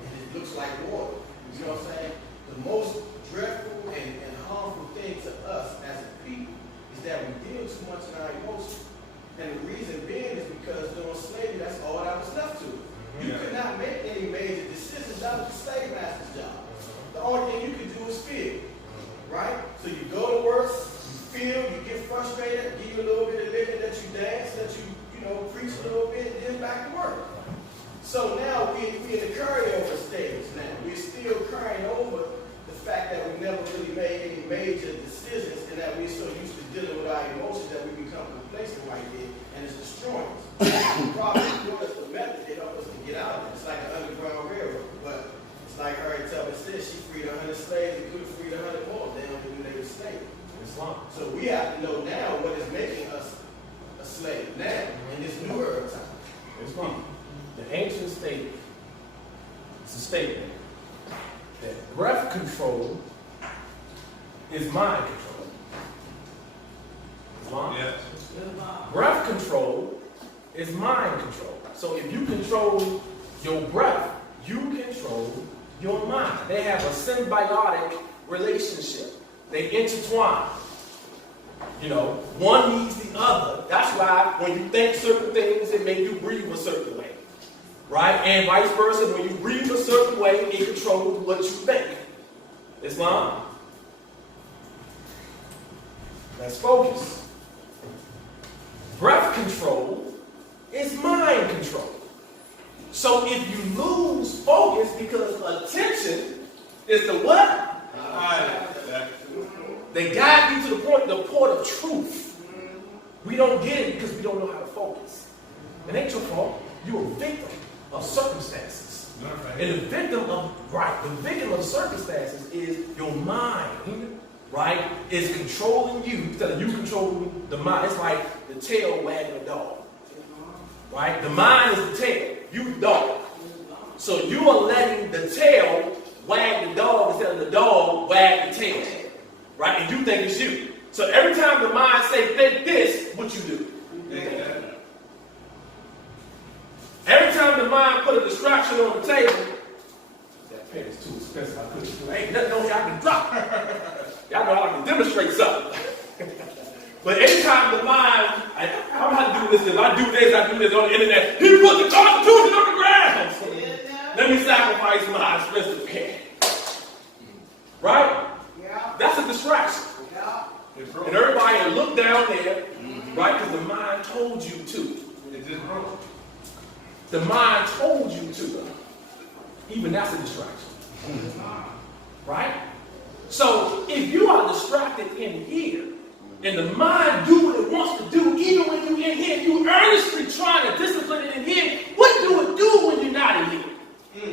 And it looks like water. You know what I'm saying? The most dreadful and harmful thing to us as a people is that we deal too much in our emotions. And the reason being is because during slavery, that's all that was left to. You could not make any major decisions. That was the slave master's job. The only thing you could do is feel. Right? So you go to work, you get frustrated, give you a little bit of living, that you dance, that you preach a little bit, and then back to work. So now we're in the carryover stage now. We're still carrying over the fact that we never really made any major decisions and that we're so used to dealing with our emotions that we become complacent right there, and it's destroying us. The problem is the method to help us to get out of it. It's like an underground railroad, but it's like Harriet Tubman said, she freed 100 slaves and could have freed 100 more. They only knew they were slaves. So we have to know now what is making us a slave now in this new earth time. It's wrong. The ancient state, it's a statement that breath control is mind control. Islam? Yes. Breath control is mind control. So if you control your breath, you control your mind. They have a symbiotic relationship. They intertwine. You know, one needs the other. That's why when you think certain things, it makes you breathe a certain way. Right? And vice versa, when you breathe a certain way, it controls what you think. Islam? Let's focus. Breath control is mind control. So if you lose focus because attention is the what? They guide you to the port of truth. We don't get it because we don't know how to focus. It ain't your fault. You're a victim of circumstances. And the victim of circumstances is your mind, right? Is controlling you instead of you controlling the mind. It's like the tail wagging a dog. Right? The mind is the tail. You the dog. So you are letting the tail wag the dog instead of the dog wag the tail. Right? And you think it's you. So every time the mind say think this, what you do? Every time the mind put a distraction on the table, that pen is too expensive. I couldn't do it. Ain't nothing on here I can drop. Y'all know I can demonstrate something. But anytime the mind, I don't know how to do this, I do this on the internet. He put the Constitution on the ground. Let me sacrifice my expensive pen. Right? Yeah. That's a distraction. Yeah. And everybody will look down there, right? Because the mind told you to. It just broke. The mind told you to. Even that's a distraction. Right? So if you are distracted in here, and the mind do what it wants to do, even when you're in here, you earnestly trying to discipline it in here, what do it do when you're not in here?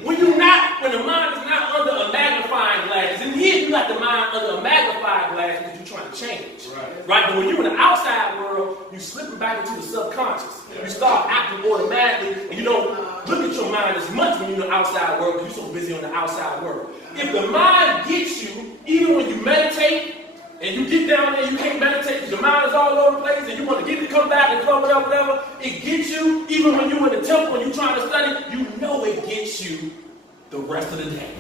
When the mind is not under a magnifying glass. In here, you got the mind under a magnifying glass because you're trying to change. Right? But when you're in the outside world, you slipping back into the subconscious. You start acting automatically, and you don't look at your mind as much when you're in the outside world because you're so busy on the outside world. If the mind gets you, even when you meditate, and you get down there, you can't meditate because your mind is all over the place, and you want to get it to come back and come whatever, it gets you, even when you're in the temple and you're trying to study, you know it gets you the rest of the day.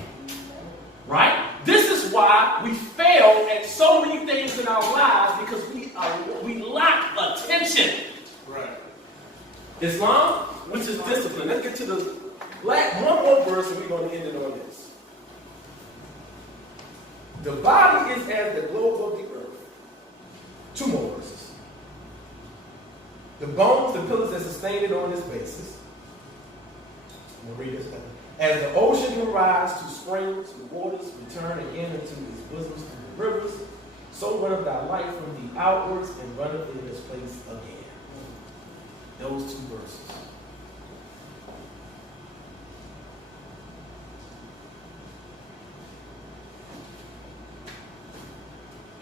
Right? This is why we fail at so many things in our lives because we lack attention. Right. Islam, which is discipline. Let's get to the one more verse and we're going to end it on this. The body is as the globe of the earth. Two more verses. The bones, the pillars that sustain it on this basis. I'm going to read this down. As the ocean can rise to springs, the waters return again into its bosoms through the rivers, so runneth thy life from the outwards and runneth in this place again. Those two verses.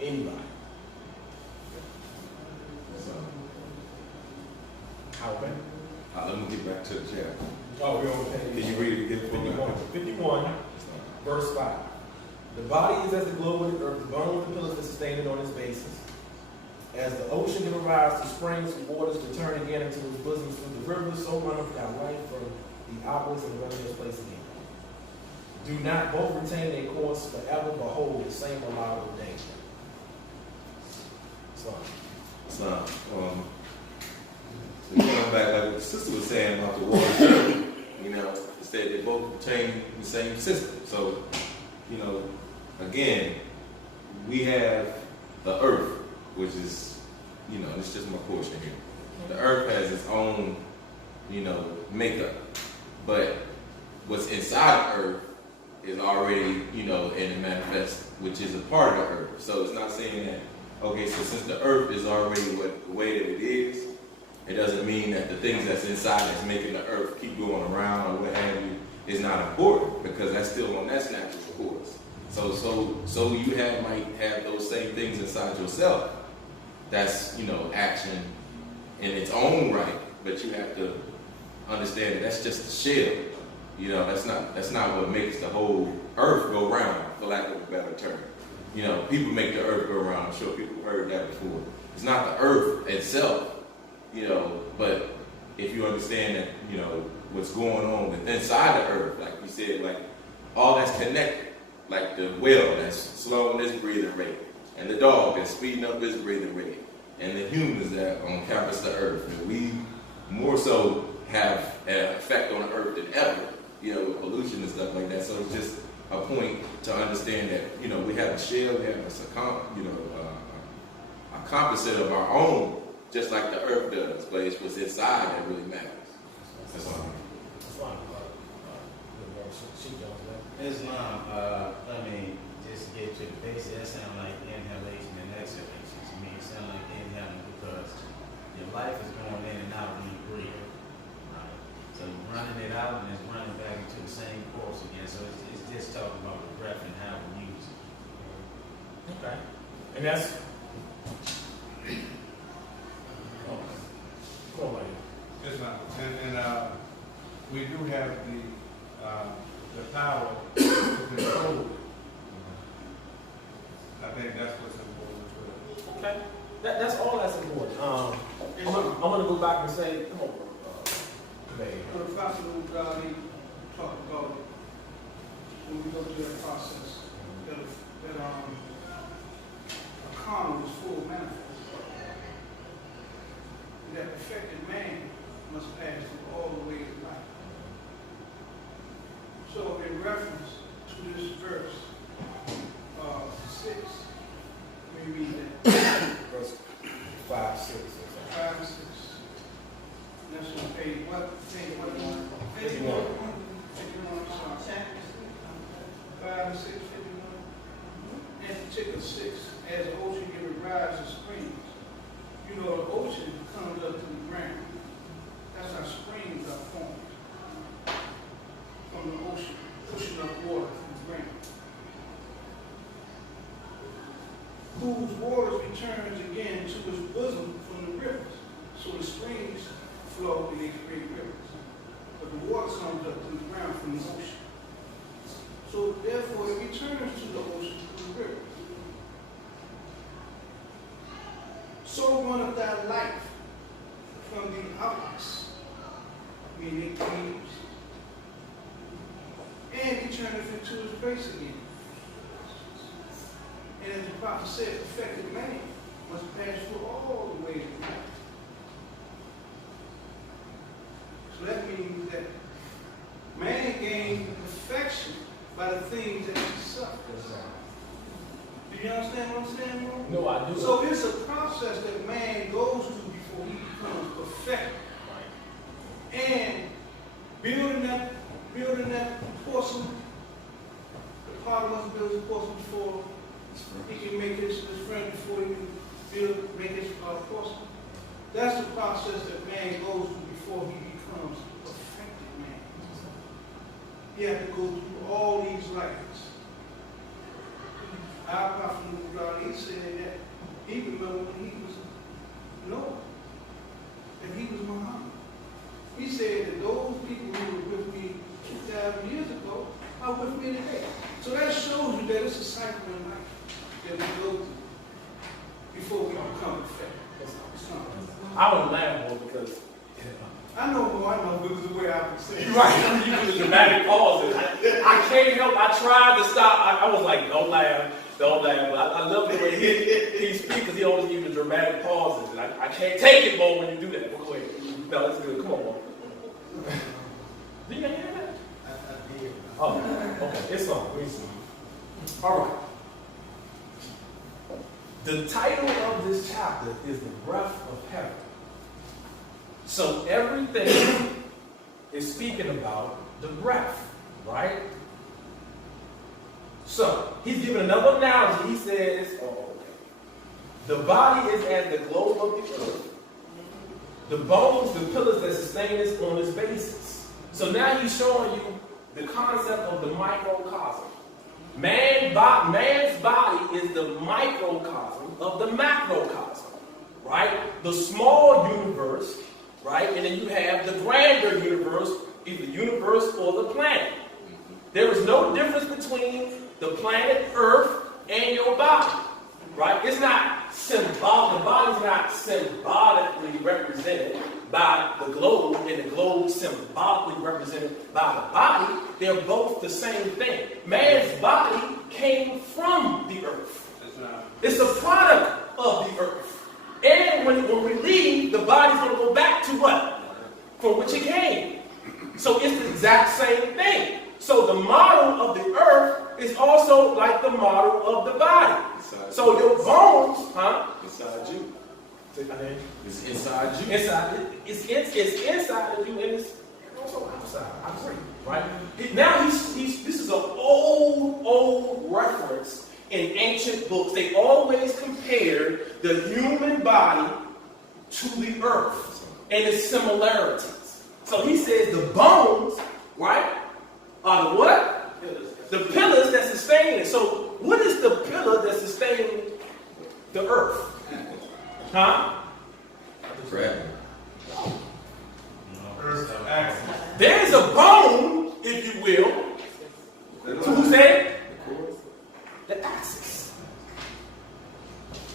Anybody? How bad? Let me get back to the chapter. Oh, we're on page. Can you read it again for me? 51, verse 5. The body is as the globe of the earth, the bones and pillars that sustain it on its basis. As the ocean can arise to springs and waters to turn again into its bosoms through the rivers, so runneth thy life from the outwards and run in this place again. Do not both retain their course forever, behold, the same allowed of danger. So, going back, like what the sister was saying about the water, it said they both pertain the same system. So, again, we have the earth, which is, it's just my portion here. The earth has its own, makeup. But what's inside the earth is already, in the manifest, which is a part of the earth. So it's not saying that, okay, so since the earth is already the way that it is, it doesn't mean that the things that's inside that's making the earth keep going around or what have you is not important, because that's still on that natural course. So you might have those same things inside yourself. That's, action in its own right, but you have to understand that that's just the shell. You know, that's not what makes the whole earth go round, for lack of a better term. You know, people make the earth go round. I'm sure people have heard that before. It's not the earth itself, you know, but if you understand that, you know, what's going on with inside the earth, like you said, like all that's connected, like the whale that's slowing its breathing rate, and the dog that's speeding up its breathing rate, and the humans that on campus the earth, and we more so have an effect on the earth than ever, you know, with pollution and stuff like that. So it's just a point to understand that, you know, we have a shell, we have a composite of our own, just like the earth does, but it's what's inside that really matters. That's all. Islam, I mean, just to get to the basics, that sounds like inhalation and exhalation to me. It sounds like inhaling because your life is going in and out when you breathe. Right? So you're running it out and it's running back into the same course again. So it's just talking about the breath and how we use it. Okay. And that's go on, buddy. Yes, ma'am. And we do have the power to control it. I think that's what's important as well. Okay. That's all that's important. I'm gonna go back and say, come on, babe. Well, the Prophet of God, he talked about when we go through that process, that a karma is full manifest. That perfected man must pass through all the ways of life. So in reference to this verse 6, we read that. Verse 5, 6. 5 and 6. That's on page what? Page what? 51. 51, sorry. 5 and 6, 51. In particular 6, as the ocean gives rise to springs. You know, the ocean comes up to the ground. That's how springs are formed. From the ocean, pushing up water from the ground. Whose waters returns again to its bosom from the rivers. So the springs flow and they create rivers. But the water comes up to the ground from the ocean. So therefore it returns to the ocean from the river. So runneth thy life from the outwards, meaning leaves, and returneth into his place again. And as the prophet said, perfected man must pass through all the ways of life. So that means that man gains perfection by the things that he suffers. Do you understand what I'm saying, bro? No, I do. So it's a process that man goes through before he becomes perfect. Right. And building that porcelain, the potter must build his porcelain before he can make his friend, before he can make his porcelain. That's the process that man goes through before he becomes a perfected man. He has to go through all these lives. Our prophet of God, he said that he remembered when he was Noah, that he was Muhammad. He said that those people who were with me 2,000 years ago are with me today. So that shows you that it's a cycle in life that we go through before we become perfect. I don't laugh more because I know, but it's the way I would say it. you're right. You do the dramatic pauses. I can't help. I tried to stop. I was like, don't laugh. But I love the way he speaks because he always gives the dramatic pauses, and I can't take it more when you do that. Go ahead. No, it's good. Come on, Mo. Did you hear that? I did. Oh, okay. It's on. All right. The title of this chapter is The Breath of Heaven. So everything is speaking about the breath, right? So he's giving another analogy. He says, the body is as the globe of the earth. The bones, the pillars that sustain us on its basis. So now he's showing you the concept of the microcosm. Man's body is the microcosm of the macrocosm, right? The small universe, right? And then you have the grander universe, either the universe or the planet. There is no difference between the planet Earth and your body, right? It's not symbolic. The body's not symbolically represented by the globe, and the globe symbolically represented by the body. They're both the same thing. Man's body came from the earth. It's a product of the earth. And when we leave, the body's going to go back to what? From which it came. So it's the exact same thing. So the model of the earth is also like the model of the body. So your bones, Inside you. Say my name. It's inside you. It's inside of you, and it's also outside. I agree, right? Now this is an old reference in ancient books. They always compared the human body to the earth and its similarities. So he says the bones, right, are the what? The pillars that sustain it. So what is the pillar that sustains the earth? Huh? Gravity. Earth axis. There's a bone, if you will. So who said? The axis.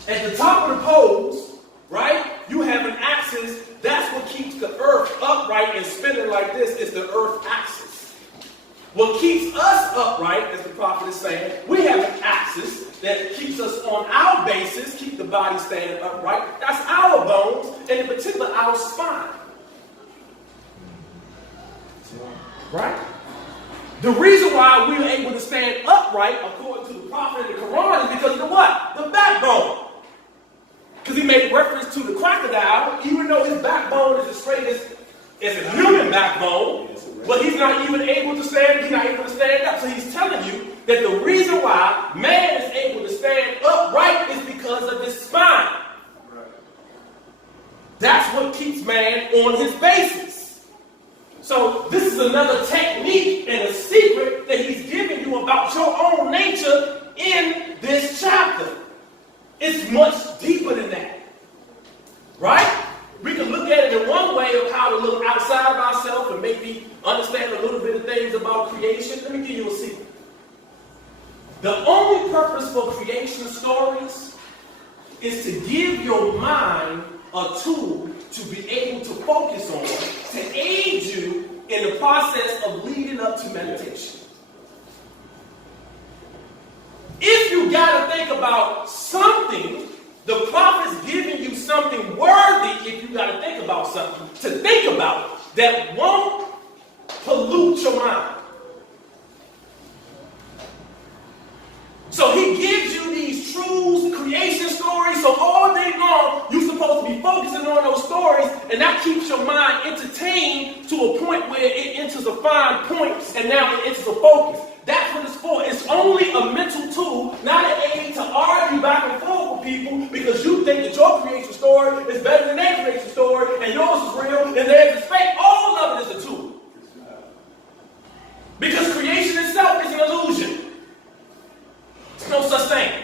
At the top of the poles, right, you have an axis. That's what keeps the earth upright and spinning like this is the earth axis. What keeps us upright, as the prophet is saying, we have an axis that keeps us on our basis, keep the body standing upright. That's our bones, and in particular, our spine. Right? The reason why we are able to stand upright, according to the prophet in the Quran, is because of the what? The backbone. Because he made reference to the crocodile, even though his backbone is as straight as a human backbone, but he's not even able to stand, he's not able to stand up. So he's telling you that the reason why man is able to stand upright is because of his spine. That's what keeps man on his basis. So this is another technique and a secret that he's giving you about your own nature in this chapter. It's much deeper than that. Right? We can look at it in one way of how to look outside of ourselves and maybe understand a little bit of things about creation. Let me give you a secret. The only purpose for creation stories is to give your mind a tool to be able to focus on, to aid you in the process of leading up to meditation. If you got to think about something, the prophet's giving you something worthy, if you got to think about something, to think about that won't pollute your mind. So he gives you these truths, creation stories, so all day long you're supposed to be focusing on those stories, and that keeps your mind entertained to a point where it enters a fine point, and now it enters a focus. That's what it's for. It's only a mental tool, not an aid to argue back and forth with people because you think that your creation story is better than their creation story, and yours is real, and theirs is fake. All of it is a tool. Because creation itself is an illusion. There's no such thing.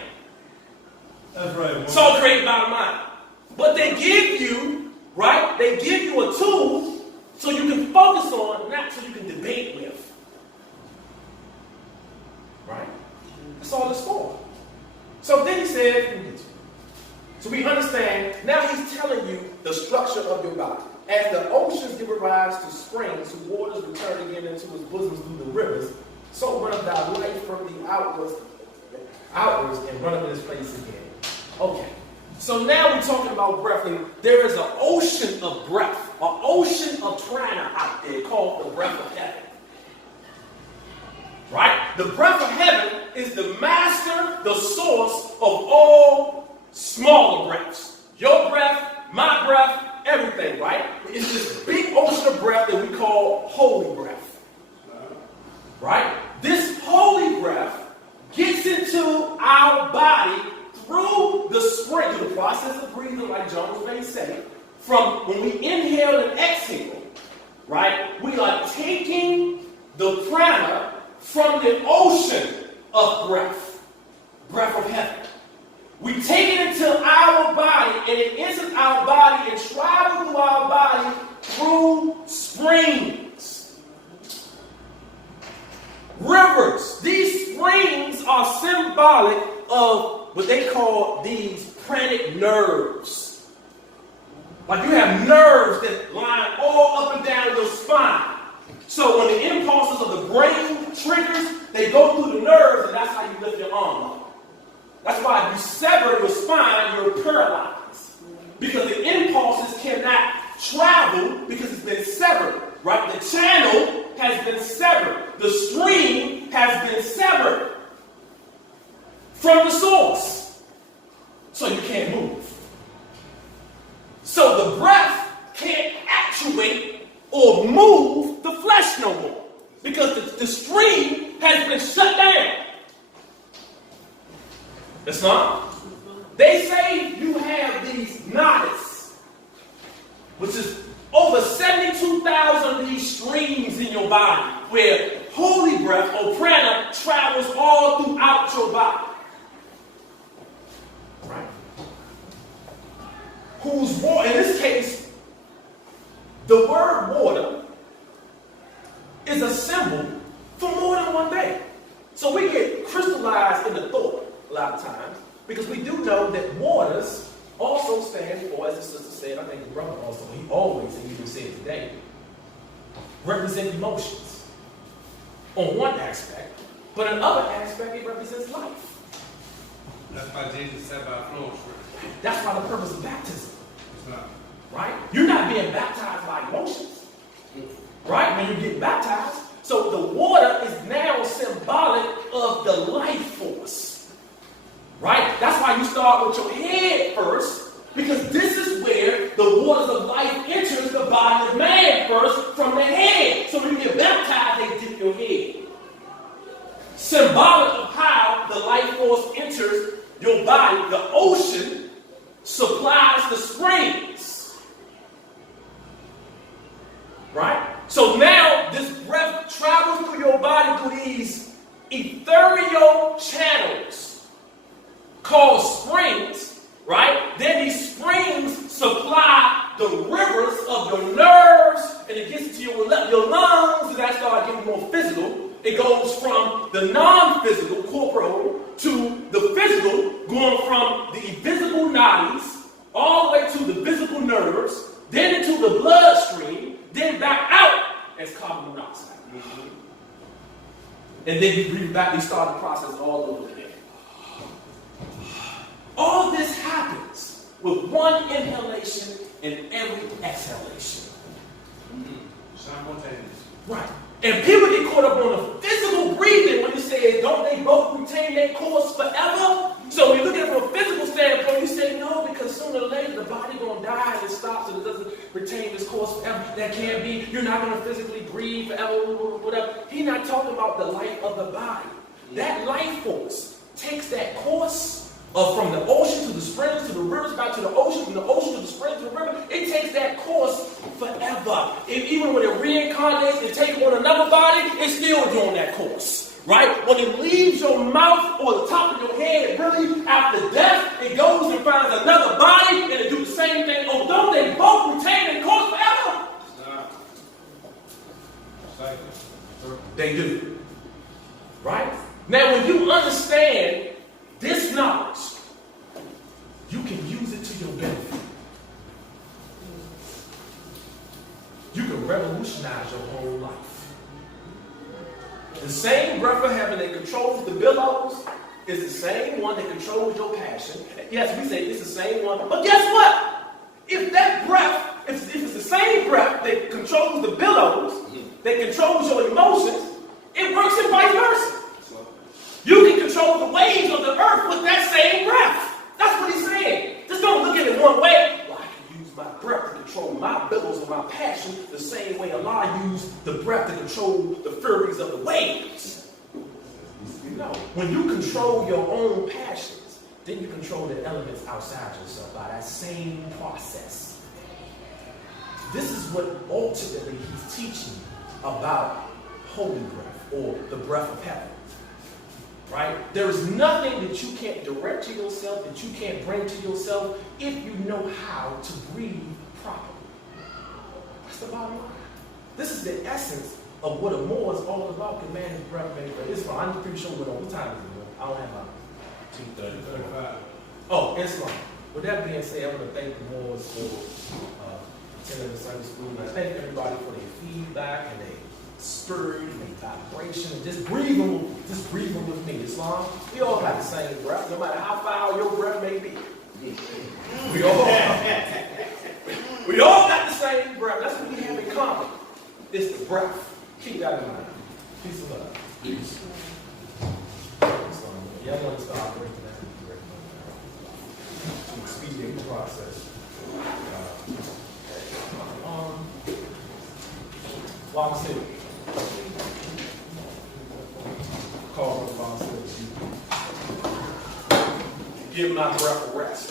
That's right. It's all created by the mind. But they give you, right? They give you a tool so you can focus on, not so you can debate with. Right? That's all it's for. So then he said, so we understand, now he's telling you the structure of your body. As the oceans give rise to springs, whose waters return again into his bosom through the rivers, so runneth thy life from the outwards and runneth in his place again. Okay. So now we're talking about breath, and there is an ocean of breath, an ocean of prana out there called the breath of heaven. Right? The breath of heaven is the master, the source of all smaller breaths. Your breath, my breath, everything, right? It's this big ocean of breath that we call holy breath. Right? This holy breath gets into our body through the spring, through the process of breathing, like Jones may say. From when we inhale and exhale, right? We are taking the prana from the ocean of breath of heaven. We take it into our body, and it enters our body and travels through our body through springs. Rivers. These springs are symbolic of what they call these pranic nerves. Like you have nerves that line all up and down your spine. So when the impulses of the brain triggers, they go through the nerves, and that's how you lift your arm up. That's why if you sever your spine, you're paralyzed. Because the impulses cannot travel because it's been severed. Right? The channel has been severed. The stream has been severed from the source. So you can't move. So the breath can't actuate or move the flesh no more. Because the stream has been shut down. It's not. They say you have these nadis, which is over 72,000 of these streams in your body, where holy breath or prana travels all throughout your body. Right? Whose water, in this case, the word water is a symbol for more than one thing. So we get crystallized in the thought a lot of times, because we do know that waters also stand for, as the sister said, I think the brother also, he always, and even said today, represent emotions on one aspect, but in another aspect, it represents life. That's why Jesus said by flow. That's why the purpose of baptism. It's not. Right? You're not being baptized by emotions. Right? When you get baptized. So the water is now symbolic of the life force. Right? That's why you start with your head first, because this is where the waters of life enters the body of man first from the head. So when you get baptized, they dip your head. Symbolic of how the life force enters your body. The ocean supplies the springs. Right? So now this breath travels through your body through these ethereal channels called springs, right? Then these springs supply the rivers of your nerves, and it gets into your lungs, and that starts getting more physical. It goes from the non-physical, corporal, to the physical, going from the invisible nadis all the way to the physical nerves, then into the bloodstream, then back out as carbon monoxide. Mm-hmm. And then you breathe back, you start the process all over again. All this happens with one inhalation and every exhalation. Simultaneous. Right. And people get caught up on the physical breathing when you say, don't they both retain their course forever? So when you look at it from a physical standpoint, you say, no, because sooner or later the body going to die and it stops and it doesn't retain its course forever. That can't be. You're not going to physically breathe forever, whatever. He's not talking about the life of the body. That life force takes that course from the ocean to the springs to the rivers, back to the ocean, from the ocean to the springs to the river. It takes that course forever. And even when it reincarnates and takes on another body, it's still doing that course. Right? When it leaves your mouth or the top of your head, really, after death, it goes and finds another body and it do the same thing. Oh, don't they both retain their course forever? They do. Right? Now, when you understand this knowledge, you can use it to your benefit. You can revolutionize your whole life. The same breath of heaven that controls the billows is the same one that controls your passion. Yes, we say it's the same one. But guess what? If that breath, if it's the same breath that controls the billows, that controls your emotions, it works in vice versa. You can control the waves of the earth with that same breath. That's what he's saying. Just don't look at it one way. Well, I can use my breath to control my billows and my passion the same way Allah used the breath to control the furies of the waves. No. When you control your own passions, then you control the elements outside yourself by that same process. This is what ultimately he's teaching about holy breath or the breath of heaven. right? There is nothing that you can't direct to yourself, that you can't bring to yourself if you know how to breathe properly. That's the bottom line. This is the essence of what a more is all about. Command his breath, it's fine. I'm pretty sure what time is it? I don't have my 2:35. Oh, it's fine. With that being said, I want to thank the Moors for attending the Sunday school. And I thank everybody for their feedback and their spirit and their vibration and just breathing with me. Islam, we all got the same breath, no matter how foul your breath may be. We all got the same breath. That's what we have in common. It's the breath. Keep that in mind. Peace and love. Peace. Yeah, I want to start breaking that. To expedite the process. Long City. Call for Long City. Give my breath a rest.